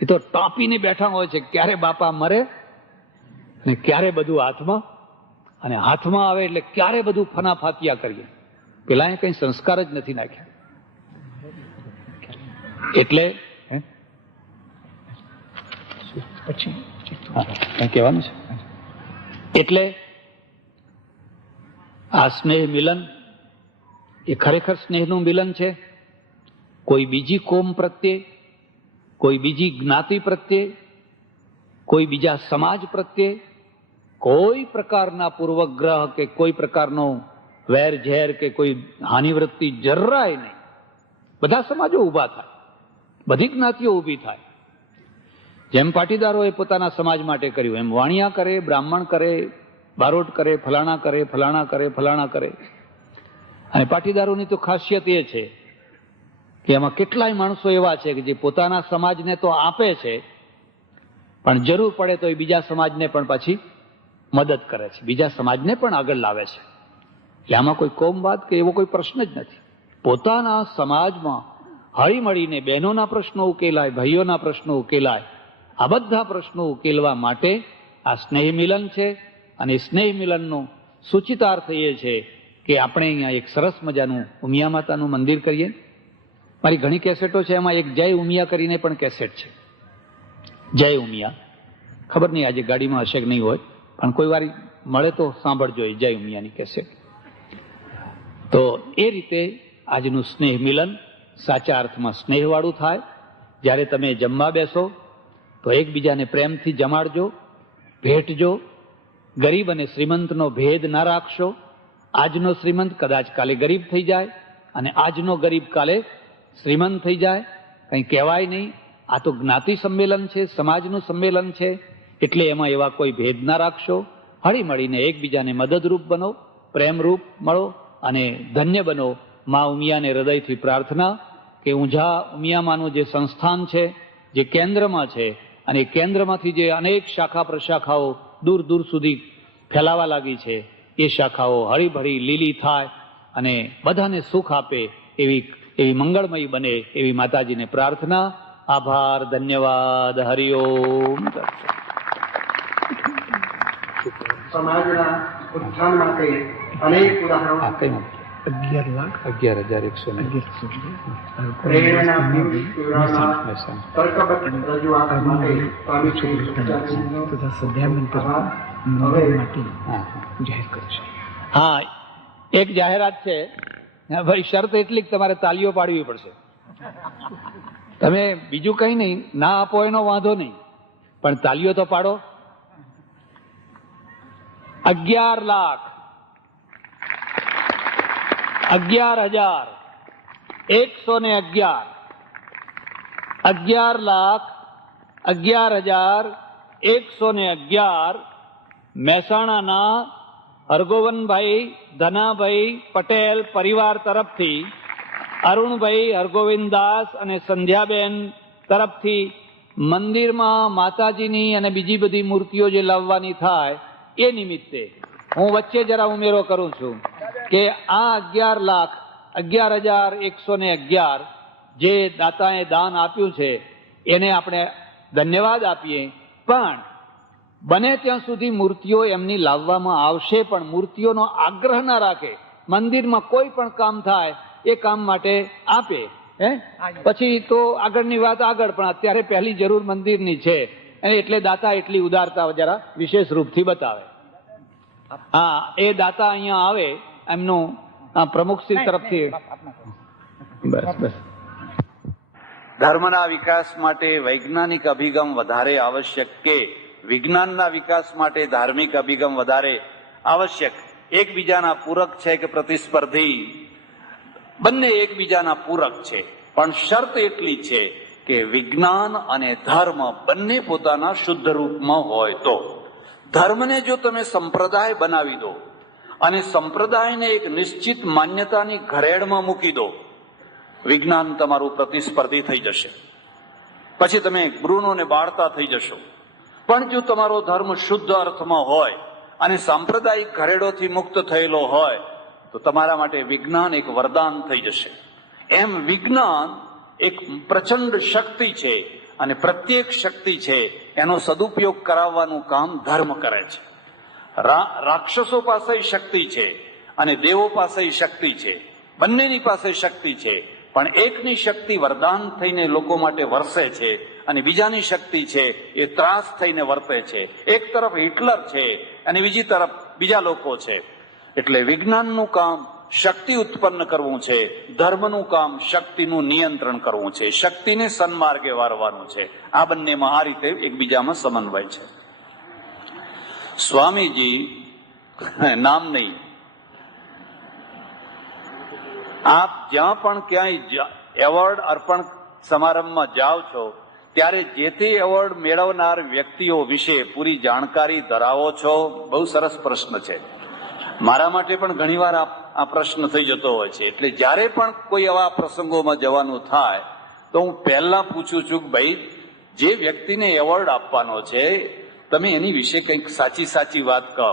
એ તો ટાંપીને બેઠા હોય છે, ક્યારે બાપા મરે અને ક્યારે બધું હાથમાં, અને હાથમાં આવે એટલે ક્યારે બધું ફનાફાતિયા કરીએ. પેલા એ કઈ સંસ્કાર જ નથી નાખ્યા. એટલે કઈ કહેવાનું છે? એટલે આ સ્નેહ મિલન એ ખરેખર સ્નેહનું મિલન છે. કોઈ બીજી કોમ પ્રત્યે, કોઈ બીજી જ્ઞાતિ પ્રત્યે, કોઈ બીજા સમાજ પ્રત્યે કોઈ પ્રકારના પૂર્વગ્રહ કે કોઈ પ્રકારનો વેર ઝેર કે કોઈ હાનિવૃત્તિ જરાય નહીં. બધા સમાજો ઊભા થાય, બધી જ્ઞાતિઓ ઊભી થાય. જેમ પાટીદારોએ પોતાના સમાજ માટે કર્યું એમ વાણિયા કરે, બ્રાહ્મણ કરે, બારોટ કરે, ફલાણા કરે, ફલાણા કરે, ફલાણા કરે. અને પાટીદારોની તો ખાસિયત એ છે કે એમાં કેટલાય માણસો એવા છે કે જે પોતાના સમાજને તો આપે છે, પણ જરૂર પડે તો એ બીજા સમાજને પણ પછી મદદ કરે છે, બીજા સમાજને પણ આગળ લાવે છે. એટલે આમાં કોઈ કોમવાદ કે એવો કોઈ પ્રશ્ન જ નથી. પોતાના સમાજમાં હળી મળીને બહેનોના પ્રશ્નો ઉકેલાય, ભાઈઓના પ્રશ્નો ઉકેલાય, આ બધા પ્રશ્નો ઉકેલવા માટે આ સ્નેહ મિલન છે. અને સ્નેહ મિલનનો સૂચિતાર્થ એ છે કે આપણે અહીંયા એક સરસ મજાનું ઉમિયા માતાનું મંદિર કરીએ. મારી ઘણી કેસેટો છે, એમાં એક જય ઉમિયા કરીને પણ કેસેટ છે. જય ઉમિયા, ખબર નહીં આજે ગાડીમાં હશે કે નહીં હોય, પણ કોઈ વાર મળે તો સાંભળજો એ જય ઉમિયાની કેસેટ. તો એ રીતે આજનું સ્નેહ મિલન સાચા અર્થમાં સ્નેહવાળું થાય. જ્યારે તમે જમવા બેસો તો એકબીજાને પ્રેમથી જમાડજો, ભેટજો. ગરીબ અને શ્રીમંતનો ભેદ ના રાખશો. આજનો શ્રીમંત કદાચ કાલે ગરીબ થઈ જાય અને આજનો ગરીબ કાલે શ્રીમંત થઈ જાય, કંઈ કહેવાય નહીં. આ તો જ્ઞાતિ સંમેલન છે, સમાજનું સંમેલન છે, એટલે એમાં એવા કોઈ ભેદ ના રાખશો. હળી મળીને એકબીજાને મદદરૂપ બનો, પ્રેમરૂપ મળો અને ધન્ય બનો. મા ઉમિયાને હૃદયથી પ્રાર્થના કે ઊંઝા ઉમિયામાનું જે સંસ્થાન છે, જે કેન્દ્રમાં છે, અને કેન્દ્રમાંથી જે અનેક શાખા પ્રશાખાઓ દૂર દૂર સુધી ફેલાવા લાગી છે, એ શાખાઓ હળીભળી લીલી થાય અને બધાને સુખ આપે એવી મંગળમય બને એવી માતાજીને પ્રાર્થના. આભાર, ધન્યવાદ, હરિઓમ. સમાજના ઉત્થાન માટે અનેક ઉદાહરણો 11,100 પ્રેરણા તર્કબદ્ધ રજૂઆત માટે હા, એક જાહેરાત છે ભાઈ. શરત એટલી તમારે તાલીઓ પાડવી પડશે. તમે બીજું કઈ નહીં, ના આપો એનો વાંધો નહીં, પણ તાલીઓ તો પાડો. 11,11,111 11,11,111 મહેસાણાના હરગોવનભાઈ ધનાભાઈ પટેલ પરિવાર તરફથી, અરુણભાઈ હરગોવિંદદાસ અને સંધ્યાબેન તરફથી મંદિરમાં માતાજીની અને બીજી બધી મૂર્તિઓ જે લાવવાની થાય એ નિમિત્તે હું વચ્ચે જરા ઉમેરો કરું છું કે આ 11,11,111 જે દાતાએ દાન આપ્યું છે એને આપણે ધન્યવાદ આપીએ. પણ બને ત્યાં સુધી મૂર્તિઓ એમની લાવવામાં આવશે, પણ મૂર્તિઓનો આગ્રહ ના રાખે. મંદિરમાં કોઈ પણ કામ થાય એ કામ માટે આપે, પછી તો આગળની વાત આગળ, પણ અત્યારે પહેલી જરૂર મંદિરની છે, એટલે દાતા એટલી ઉદારતા જરા વિશેષ રૂપથી બતાવે. હા, એ દાતા અહીંયા આવે, એમનું પ્રમુખશ્રી તરફથી. બસ બસ. ધર્મના વિકાસ માટે વૈજ્ઞાનિક અભિગમ વધારે આવશ્યક કે વિજ્ઞાનના વિકાસ માટે ધાર્મિક અભિગમ વધારે આવશ્યક? એકબીજાના પૂરક છે કે પ્રતિસ્પર્ધી? બંને એકબીજાના પૂરક છે, પણ શરત એટલી છે કે વિજ્ઞાન અને ધર્મ બંને પોતાના શુદ્ધ રૂપમાં હોય તો. ધર્મને જો તમે સંપ્રદાય બનાવી દો અને સંપ્રદાયને એક નિશ્ચિત માન્યતાની ઘરેડમાં મૂકી દો, વિજ્ઞાન તમારું પ્રતિસ્પર્ધી થઈ જશે, પછી તમે બ્રુનોને બાળતા થઈ જશો. પણ જો તમારો ધર્મ શુદ્ધ અર્થમાં હોય અને સાંપ્રદાયિક ઘરેડોથી મુક્ત થયેલો હોય તો તમારા માટે વિજ્ઞાન એક વરદાન થઈ જશે. એમ વિજ્ઞાન એક પ્રચંડ શક્તિ છે અને પ્રત્યેક શક્તિ છે એનો સદુપયોગ કરાવવાનું કામ ધર્મ કરે છે. રાક્ષસો પાસે શક્તિ છે અને દેવો પાસે શક્તિ છે, બંનેની પાસે શક્તિ છે, પણ એકની શક્તિ વરદાન થઈને લોકો માટે વરસે છે અને બીજાની શક્તિ છે એ ત્રાસ થઈને વર્તે છે. એક તરફ હિટલર છે અને બીજી તરફ બીજા લોકો છે. એટલે વિજ્ઞાનનું કામ શક્તિ ઉત્પન્ન કરવું છે, ધર્મનું કામ શક્તિનું નિયંત્રણ કરવું છે, શક્તિને સન્માર્ગે વારવાનું છે. આ બંનેમાં આ રીતે એકબીજામાં સમન્વય છે. સ્વામીજી, નામ નહીં, આપ જ્યાં પણ ક્યાંય એવોર્ડ અર્પણ સમારંભમાં જાઓ છો ત્યારે જે તે એવોર્ડ મેળવનાર વ્યક્તિઓ વિશે પૂરી જાણકારી ધરાવો છો? બહુ સરસ પ્રશ્ન છે. મારા માટે પણ ઘણીવાર આ પ્રશ્ન થઈ જતો હોય છે. એટલે જ્યારે પણ કોઈ એવા પ્રસંગોમાં જવાનું થાય તો હું પહેલા પૂછું છું કે ભાઈ જે વ્યક્તિને એવોર્ડ આપવાનો છે તમે એની વિશે કંઈક સાચી સાચી વાત કહો.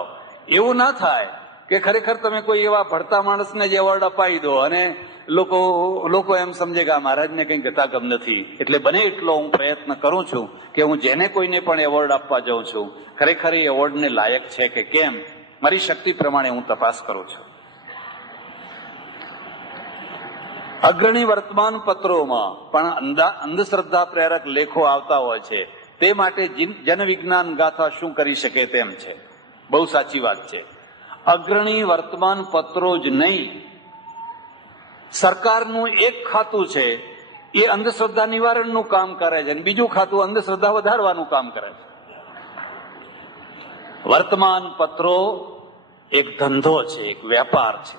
એવું ના થાય કે ખરેખર તમે કોઈ એવા ભણતા માણસને જ એવોર્ડ અપાઈ દો અને લોકો એમ સમજે કે આ મહારાજને કંઈ ગતાગમ નથી. એટલે બને એટલો હું પ્રયત્ન કરું છું કે હું જેને કોઈને પણ એવોર્ડ આપવા જાઉં છું ખરેખર એ એવોર્ડને લાયક છે કે કેમ, મારી શક્તિ પ્રમાણે હું તપાસ કરું છું. અગ્રણી વર્તમાન પત્રોમાં પણ અંધશ્રદ્ધા પ્રેરક લેખો આવતા હોય છે. તે માટે જનવિજ્ઞાન ગાથા શું કરી શકે તેમ છે. બહુ સાચી વાત છે. અગ્રણી વર્તમાન પત્રો જ નહીં, સરકારનું એક ખાતું છે એ અંધશ્રદ્ધા નિવારણનું કામ કરે છે અને બીજું ખાતું અંધશ્રદ્ધા વધારવાનું કામ કરે છે. વર્તમાન પત્રો એક ધંધો છે, એક વેપાર છે.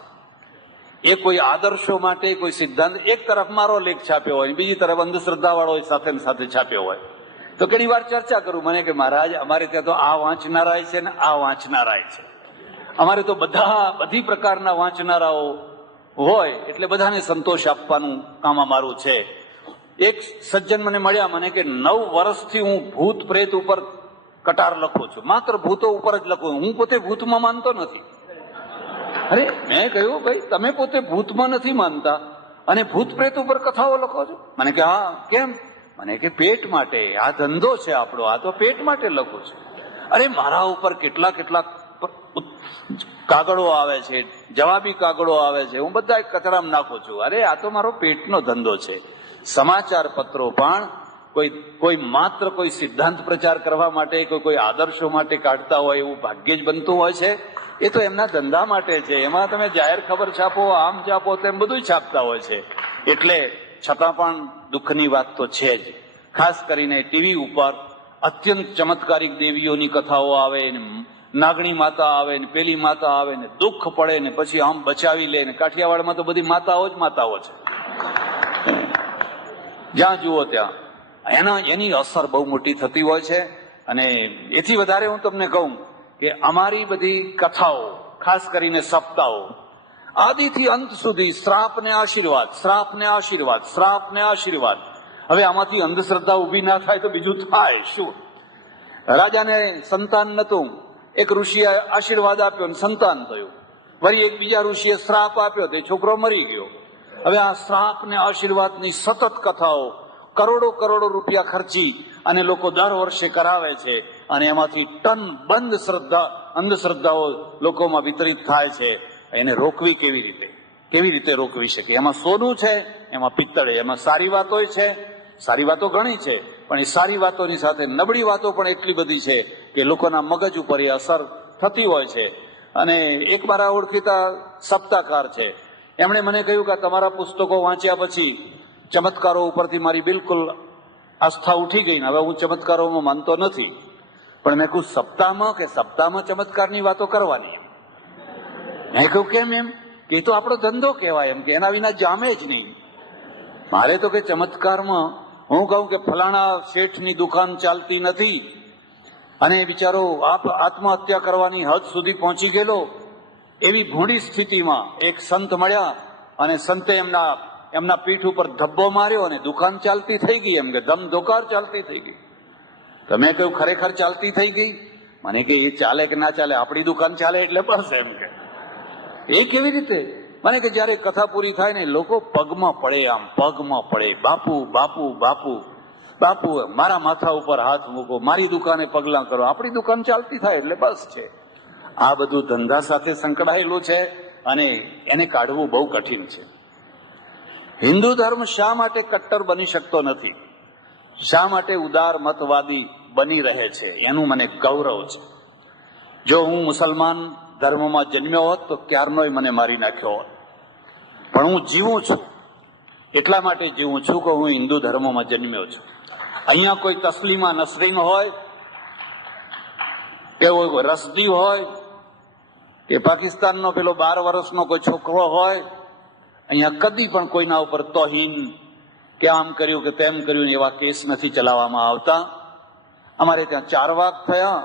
એ કોઈ આદર્શો માટે કોઈ સિદ્ધાંત, એક તરફ મારો લેખ છાપ્યો હોય બીજી તરફ અંધશ્રદ્ધા વાળો સાથે સાથે છાપ્યો હોય તો ઘણી વાર ચર્ચા કરું મને કે મહારાજ અમારે ત્યાં તો આ વાંચનારાય છે ને આ વાંચનારાય છે. અમારે તો બધી પ્રકારના વાંચનારાઓ હોય એટલે બધાને સંતોષ આપવાનું કામ અમારું છે. એક સજ્જન મને મળ્યા, મને કે 9 વર્ષથી હું ભૂત પ્રેત ઉપર કટાર લખું છું, માત્ર ભૂતો ઉપર જ લખું. હું પોતે ભૂતમાં માનતો નથી. અરે મેં કહ્યું ભાઈ તમે પોતે ભૂતમાં નથી માનતા અને ભૂત પ્રેત ઉપર કથાઓ લખો છો? મને કે હા. કેમ? મને કે પેટ માટે, આ ધંધો છે આપણો, આ તો પેટ માટે લખું છું. અરે મારા ઉપર કેટલા કાગળો આવે છે, જવાબી કાગળો આવે છે, હું બધા કચરામાં નાખું છું. અરે આ તો મારો પેટનો ધંધો છે. સમાચાર પત્રો પણ કોઈ માત્ર કોઈ સિદ્ધાંત પ્રચાર કરવા માટે કોઈ આદર્શો માટે કાઢતા હોય એવું ભાગ્યે જ બનતું હોય છે. એ તો એમના ધંધા માટે છે. એમાં તમે જાહેર ખબર છાપો, આમ છાપો, તેમ બધું છાપતા હોય છે. એટલે છતાં પણ દુઃખની વાત તો છે જ. ખાસ કરીને ટીવી ઉપર અત્યંત ચમત્કારિક દેવીઓની કથાઓ આવે ને નાગણી માતા આવે ને પેલી માતા આવે ને દુઃખ પડે ને પછી આમ બચાવી લે ને. કાઠિયાવાડમાં તો બધી માતાઓ જ માતાઓ છે, જ્યાં જુઓ ત્યાં એની અસર બહુ મોટી થતી હોય છે. અને એથી વધારે હું તમને કહું કે અમારી બધી કથાઓ, ખાસ કરીને સપ્તાહો, આદિથી અંત સુધી શ્રાપ ને આશીર્વાદ, શ્રાપ ને આશીર્વાદ, શ્રાપ ને આશીર્વાદ. હવે આમાંથી અંધશ્રદ્ધા ઉભી ના થાય તો બીજું થાય શું? રાજાને સંતાન નતું, એક ઋષિએ આશીર્વાદ આપ્યો ને સંતાન થયું. વળી એક બીજા ઋષિએ શ્રાપ આપ્યો, તે છોકરો મરી ગયો. હવે આ શ્રાપ ને આશીર્વાદની સતત કથાઓ કરોડો રૂપિયા ખર્ચી અને લોકો દર વર્ષે કરાવે છે અને એમાંથી ટન બંધ અંધશ્રદ્ધાઓ લોકોમાં વિતરિત થાય છે. એને રોકવી કેવી રીતે રોકવી શકે? એમાં સોનું છે, એમાં પિત્તળ, એમાં સારી વાતો છે, સારી વાતો ઘણી છે, પણ એ સારી વાતોની સાથે નબળી વાતો પણ એટલી બધી છે કે લોકોના મગજ ઉપર એ અસર થતી હોય છે. અને એક મારા ઓળખીતા સપ્તાહકાર છે, એમણે મને કહ્યું કે તમારા પુસ્તકો વાંચ્યા પછી ચમત્કારો ઉપરથી મારી બિલકુલ આસ્થા ઉઠી ગઈ ને હવે હું ચમત્કારોમાં માનતો નથી. પણ મેં કહ્યું સપ્તાહમાં ચમત્કારની વાતો કરવાની? મેં કહ્યું કેમ? એમ કે એ તો આપણો ધંધો કહેવાય, એમ કે એના વિના જામે જ નહીં. મારે તો કે ચમત્કારમાં હું કહું કે ફલાણા શેઠની દુકાન ચાલતી નથી અને બિચારો આત્મહત્યા કરવાની હદ સુધી પહોંચી ગયેલો, એવી ભૂંડી સ્થિતિમાં એક સંત મળ્યા અને સંતે એમના પીઠ ઉપર ધબ્બો માર્યો અને દુકાન ચાલતી થઈ ગઈ. એમ કે ધમધોકાર ચાલતી થઈ ગઈ. તમે કહ્યું ખરેખર ચાલતી થઈ ગઈ? મને કે એ ચાલે કે ના ચાલે, આપણી દુકાન ચાલે એટલે બસ. એમ કે એ કેવી રીતે? મને કે જયારે કથા પૂરી થાય ને લોકો પગમાં પડે, આમ પગમાં પડે, બાપુ બાપુ બાપુ બાપુ, મારા માથા ઉપર હાથ મૂકો, મારી દુકાને પગલાં કરો, આપણી દુકાન ચાલતી થાય એટલે બસ છે. આ બધું ધંધા સાથે સંકળાયેલું છે અને એને કાઢવું બહુ કઠિન છે. હિન્દુ ધર્મ શા માટે કટ્ટર બની શકતો નથી, શા માટે ઉદાર મતવાદી બની રહે છે, એનું મને ગૌરવ છે. જો હું મુસલમાન ધર્મમાં જન્મ્યો હોત તો ક્યારનોય મને મારી નાખ્યો હોત. પણ હું જીવું છું એટલા માટે જીવું છું કે હું હિન્દુ ધર્મમાં જન્મ્યો છું. અહીંયા કોઈ તસ્લીમા નસરીન હોય કે રસદી હોય કે પાકિસ્તાનનો પેલો 12 વર્ષનો કોઈ છોકરો હોય, અહીંયા કદી પણ કોઈના ઉપર તોહીન કે આમ કર્યું કે તેમ કર્યું એવા કેસ નથી ચલાવવામાં આવતા. અમારે ત્યાં 4 વાગ થયા,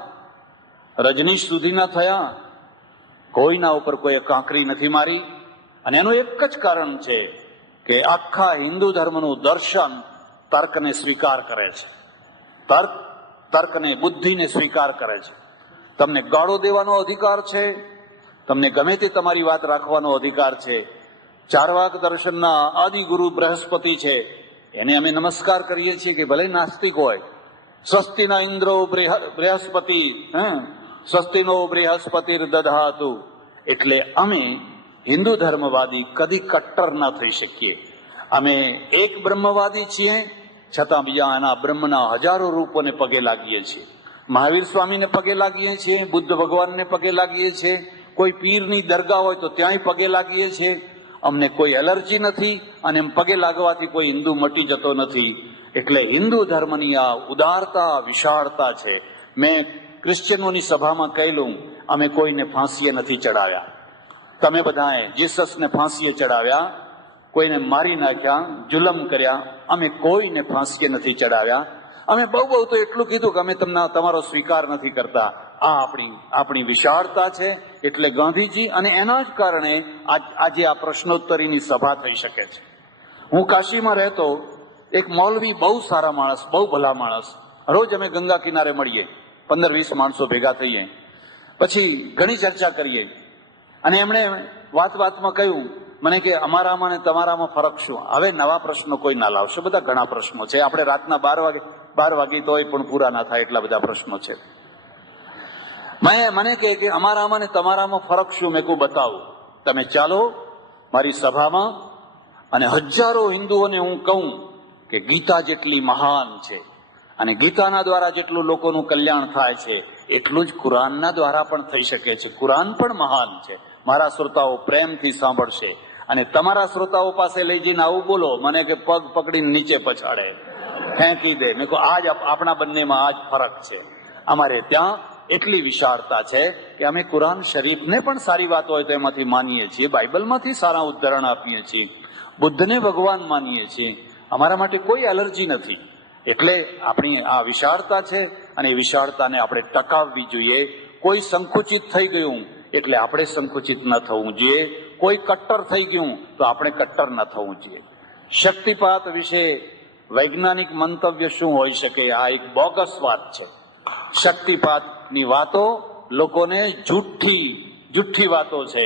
રજનીશ સુધીના થયા, કોઈના ઉપર કોઈ કાંકરી નથી મારી. અને એનું એક જ કારણ છે કે આખા હિન્દુ ધર્મનું દર્શન તર્કને સ્વીકાર કરે છે. તર્કને, બુદ્ધિને સ્વીકાર કરે છે. તમને ગાળો દેવાનો અધિકાર છે, તમને ગમે તે તમારી વાત રાખવાનો અધિકાર છે. ચાર્વાક દર્શનના આદિગુરુ બૃહસ્પતિ છે, એને અમે નમસ્કાર કરીએ છીએ કે ભલે નાસ્તિક હોય. સ્વસ્તિના ઇન્દ્રો બૃહસ્પતિ, સ્વસ્તિનો બૃહસ્પતિર દધાતુ. એટલે અમે હિન્દુ ધર્મવાદી કદી કટ્ટર ના થઈ શકીએ. અમે એક બ્રહ્મવાદી છીએ, છતાં બીજા એના બ્રહ્મના હજારો રૂપોને પગે લાગીએ છીએ. મહાવીર સ્વામીને પગે લાગીએ છીએ, બુદ્ધ ભગવાનને પગે લાગીએ છીએ, કોઈ પીરની દરગાહ હોય તો ત્યાંય પગે લાગીએ છીએ. અમને કોઈ એલર્જી નથી અને એમ પગે લાગવાથી કોઈ હિન્દુ મટી જતો નથી. એટલે હિન્દુ ધર્મની આ ઉદારતા, વિશાળતા છે. મેં ક્રિશ્ચિયનોની સભામાં કહેલું, અમે કોઈને ફાંસીએ નથી ચડાવ્યા. તમે બધાએ જીસસને ફાંસીએ ચડાવ્યા, કોઈને મારી નાખ્યા, જુલમ કર્યા. અમે કોઈને ફાંસીએ નથી ચડાવ્યા. અમે બહુ તો એટલું કીધું કે અમે તમારો સ્વીકાર નથી કરતા. આ આપણી વિશાળતા છે. એટલે ગાંધીજી, અને એના જ કારણે આજે આ પ્રશ્નોત્તરીની સભા થઈ શકે છે. હું કાશીમાં રહેતો, એક મૌલવી, બહુ સારા માણસ, બહુ ભલા માણસ, રોજ અમે ગંગા કિનારે મળીએ, 15-20 માણસો ભેગા થઈએ, પછી ઘણી ચર્ચા કરીએ. અને એમણે વાતમાં કહ્યું મને કે અમારામાં ને તમારામાં ફરક શું? હવે નવા પ્રશ્નો કોઈ ના લાવશે, બધા ઘણા પ્રશ્નો છે. આપણે રાતના 12 વાગે તોય પણ પૂરા ના થાય એટલા બધા પ્રશ્નો છે. મને કહે કે અમારામાં ને તમારામાં ફરક શું? મેં કહું બતાવું. તમે ચાલો મારી સભામાં, અને હજારો હિન્દુઓને હું કહું કે ગીતા જેટલી મહાન છે, અને ગીતાના દ્વારા જેટલું લોકોનું કલ્યાણ થાય છે, એટલું જ કુરાનના દ્વારા પણ થઈ શકે છે. કુરાન પણ મહાન છે. મારા શ્રોતાઓ પ્રેમથી સાંભળશે. અને તમારા શ્રોતાઓ પાસે લઈ જઈને આવું બોલો મને કે પગ પકડીને નીચે પછાડે, ફેંકી દે. મેં કહું આજ આપણા બંનેમાં આજ ફરક છે. અમારે ત્યાં એટલી વિશાળતા છે કે અમે કુરાન શરીફને પણ સારી વાત હોય તો એમાંથી માનીએ છીએ, બાઇબલમાંથી સારા ઉદ્ધરણ આપીએ છીએ, બુદ્ધને ભગવાન માનીએ છીએ. અમારા માટે કોઈ એલર્જી નથી. એટલે આપણી આ વિશાળતા છે, અને એ વિશાળતાને આપણે ટકાવવી જોઈએ. કોઈ સંકુચિત થઈ ગયું એટલે આપણે સંકુચિત ન થવું જોઈએ. કોઈ કટ્ટર થઈ ગયું તો આપણે કટ્ટર ન થવું જોઈએ. શક્તિપાત વિશે વૈજ્ઞાનિક મંતવ્ય શું હોઈ શકે? આ એક બોગસ વાત છે. શક્તિપાતની વાતો લોકોને જુઠ્ઠી વાતો છે.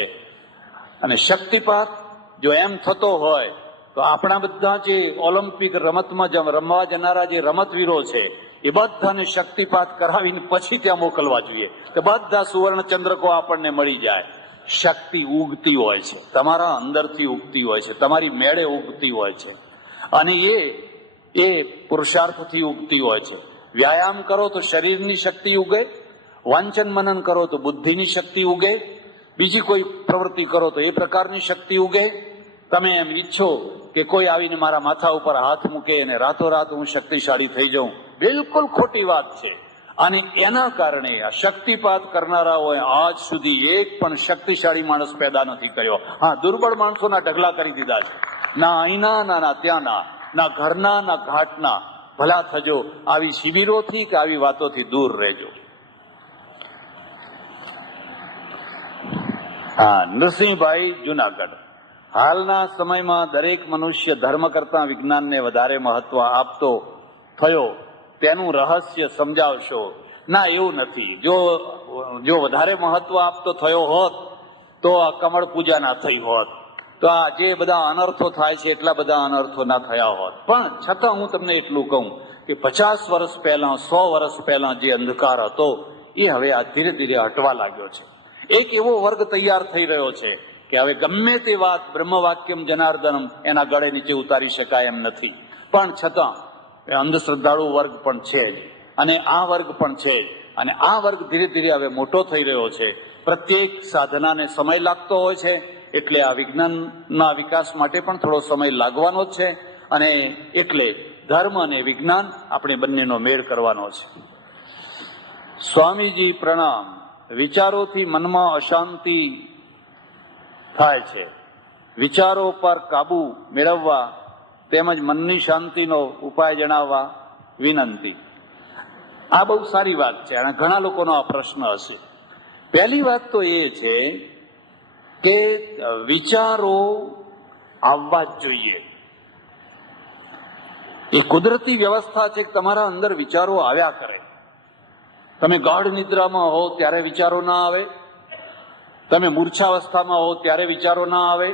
અને શક્તિપાત જો એમ થતો હોય તો આપણા બધા જે ઓલિમ્પિક રમતમાં રમવા જનારા જે રમતવીરો છે, એ બધાને શક્તિપાત કરાવીને પછી ત્યાં મોકલવા જોઈએ કે બધા સુવર્ણ ચંદ્રકો આપણને મળી જાય. શક્તિ ઉગતી હોય છે, તમારા અંદરથી ઉગતી હોય છે, તમારી મેળે ઉગતી હોય છે, અને એ પુરુષાર્થથી ઉગતી હોય છે. વ્યાયામ કરો તો શરીરની શક્તિ ઉગે, વાંચન મનન કરો તો બુદ્ધિની શક્તિ ઉગે, બીજી કોઈ પ્રવૃત્તિ કરો તો એ પ્રકારની શક્તિ ઉગે. તમે એમ ઈચ્છો કે કોઈ આવીને મારા માથા ઉપર હાથ મૂકે અને રાતોરાત હું શક્તિશાળી થઈ જાઉં, બિલકુલ ખોટી વાત છે. અને એના કારણે આ શક્તિપાત કરનારાઓએ આજ સુધી એક પણ શક્તિશાળી માણસ પેદા નથી કર્યો. હા, દુર્બળ માણસોના ઢગલા કરી દીધા છે. ના અહીંના ના ત્યાંના, ના ઘરના ના ઘાટના. ભલા થજો, આવી શિબિરોથી કે આવી વાતોથી દૂર રહેજો. હા, નરસિંહભાઈ, જુનાગઢ. હાલના સમયમાં દરેક મનુષ્ય ધર્મ કરતા વિજ્ઞાનને વધારે મહત્વ આપતો થયો, તેનું રહસ્ય સમજાવશો. ના, એવું નથી. જો વધારે મહત્વ આપતો થયો હોત તો આ કમળ પૂજા ના થઈ હોત, તો આ જે બધા અનર્થો થાય છે એટલા બધા અનર્થો ના થયા હોત. પણ છતાં હું તમને એટલું કહું કે 50 વર્ષ પહેલા, 100 વર્ષ પહેલા જે અંધકાર હતો એ હવે આ ધીરે ધીરે હટવા લાગ્યો છે. એક એવો વર્ગ તૈયાર થઈ રહ્યો છે કે હવે ગમે તે વાત બ્રહ્મવાક્યમ જનાર્દનમ એના ગળે નીચે ઉતારી શકાય એમ નથી. પણ છતાં અંધશ્રદ્ધાળુ વર્ગ પણ છે જ, અને આ વર્ગ પણ છે જ, અને આ વર્ગ ધીરે ધીરે હવે મોટો થઈ રહ્યો છે. પ્રત્યેક સાધનાને સમય લાગતો હોય છે, એટલે આ વિજ્ઞાનના વિકાસ માટે પણ થોડો સમય લાગવાનો જ છે. અને એટલે ધર્મ અને વિજ્ઞાન આપણે બંનેનો મેળ કરવાનો છે. સ્વામીજી પ્રણામ. વિચારોથી મનમાં અશાંતિ થાય છે. વિચારો પર કાબુ મેળવવા તેમજ મનની શાંતિનો ઉપાય જણાવવા વિનંતી. આ બહુ સારી વાત છે, અને ઘણા લોકોનો આ પ્રશ્ન હશે. પહેલી વાત તો એ છે કે વિચારો આવવા જ જોઈએ. એ કુદરતી વ્યવસ્થા છે કે તમારા અંદર વિચારો આવ્યા કરે. તમે ગાઢ નિદ્રામાં હો ત્યારે વિચારો ના આવે, તમે મૂર્છાવસ્થામાં હો ત્યારે વિચારો ના આવે.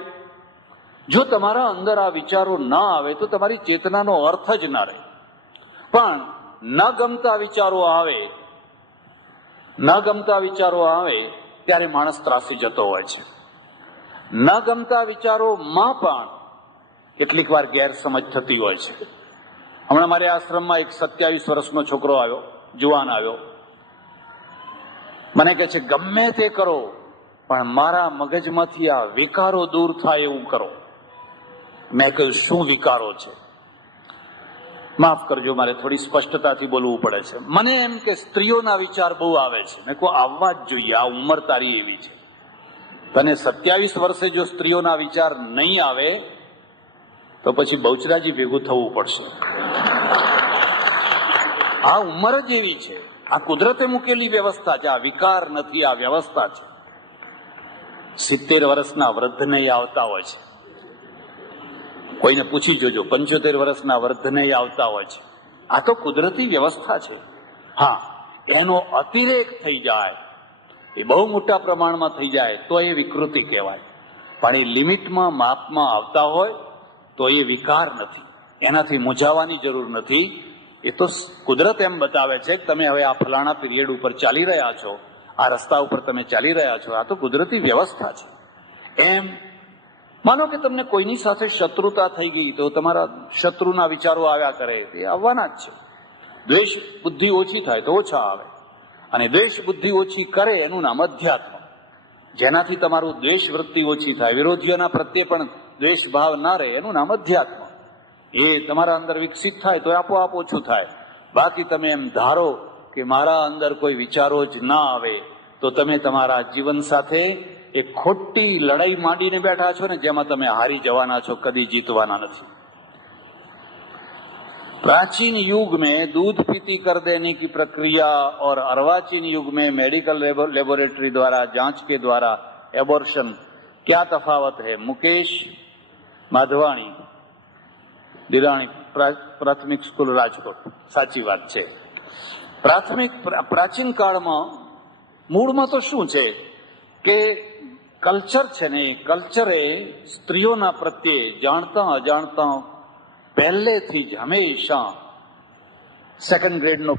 જો તમારા અંદર આ વિચારો ના આવે તો તમારી ચેતનાનો અર્થ જ ના રહે. પણ ન ગમતા વિચારો આવે, ન ગમતા વિચારો આવે ત્યારે માણસ ત્રાસી જતો હોય છે. ન ગમતા વિચારોમાં પણ કેટલીક વાર ગેરસમજ થતી હોય છે. હમણાં મારે આશ્રમમાં એક 27 વર્ષનો છોકરો આવ્યો, જુવાન આવ્યો. મને કહે છે ગમે તે કરો પણ મારા મગજમાંથી આ વિકારો દૂર થાય એવું કરો. મેં કહ્યું શું વિકારો છે? માફ કરજો, મારે થોડી સ્પષ્ટતાથી બોલવું પડે છે. મને એમ કે સ્ત્રીઓના વિચાર બહુ આવે છે. મેં કહું આવવા જ જોઈએ, આ ઉંમર તારી એવી છે. તને 27 વર્ષે જો સ્ત્રીઓના વિચાર નહીં આવે તો પછી બહુચરાજી ભેગું થવું પડશે. આ ઉંમર જ એવી છે. આ કુદરતે મૂકેલી વ્યવસ્થા છે. આ વિકાર નથી, આ વ્યવસ્થા છે. 70 વર્ષના વૃદ્ધ નહીં આવતા હોય છે. કોઈને પૂછી જોજો, 75 વર્ષના વૃદ્ધ નહીં આવતા હોય છે. આ તો કુદરતી વ્યવસ્થા છે. હા, એનો અતિરેક થઈ જાય, એ બહુ મોટા પ્રમાણમાં થઈ જાય તો એ વિકૃતિ કહેવાય. પણ એ લિમિટમાં, માપમાં આવતા હોય તો એ વિકાર નથી. એનાથી મૂંઝાવાની જરૂર નથી. એ તો કુદરત એમ બતાવે છે કે તમે હવે આ ફલાણા પીરિયડ ઉપર ચાલી રહ્યા છો, આ રસ્તા ઉપર તમે ચાલી રહ્યા છો, આ તો કુદરતી વ્યવસ્થા છે. એમ માનો કે તમને કોઈની સાથે શત્રુતા થઈ ગઈ તો તમારા શત્રુના વિચારો આવ્યા કરે, એ આવવાના જ છે. દ્વેષ બુદ્ધિ ઓછી થાય તો ઓછા આવે, અને દ્વેષ બુદ્ધિ ઓછી કરે એનું નામ અધ્યાત્મ. જેનાથી તમારું દ્વેષ વૃત્તિ ઓછી થાય, વિરોધીઓના પ્રત્યે પણ દ્વેષ ભાવ ના રહે, એનું નામ અધ્યાત્મ. એ તમારા અંદર વિકસિત થાય તો આપોઆપ ઓછું થાય. બાકી તમે એમ ધારો કે મારા અંદર કોઈ વિચારો જ ના આવે તો તમે તમારા જીવન સાથે એક ખોટી લડાઈ માંડીને બેઠા છો ને, જેમાં તમે હારી જવાના છો, કદી જીતવાના નથી. प्राचीन युग में दूध पीती कर देने की प्रक्रिया और अर्वाचीन युग में मेडिकल लेबोरेटरी द्वारा जांच के द्वारा एबॉर्शन, क्या तफावत है? मुकेश माधवाणी, दिराणी, प्राथमिक स्कूल રાજકોટ. સાચી વાત છે. પ્રાચીન કાળમાં મૂળમાં તો શું છે કે કલ્ચર છે ને, કલ્ચરે સ્ત્રીઓના પ્રત્યે જાણતા અજાણતા પહેલેથી જ હંમેશા સેકન્ડ ગ્રેડનો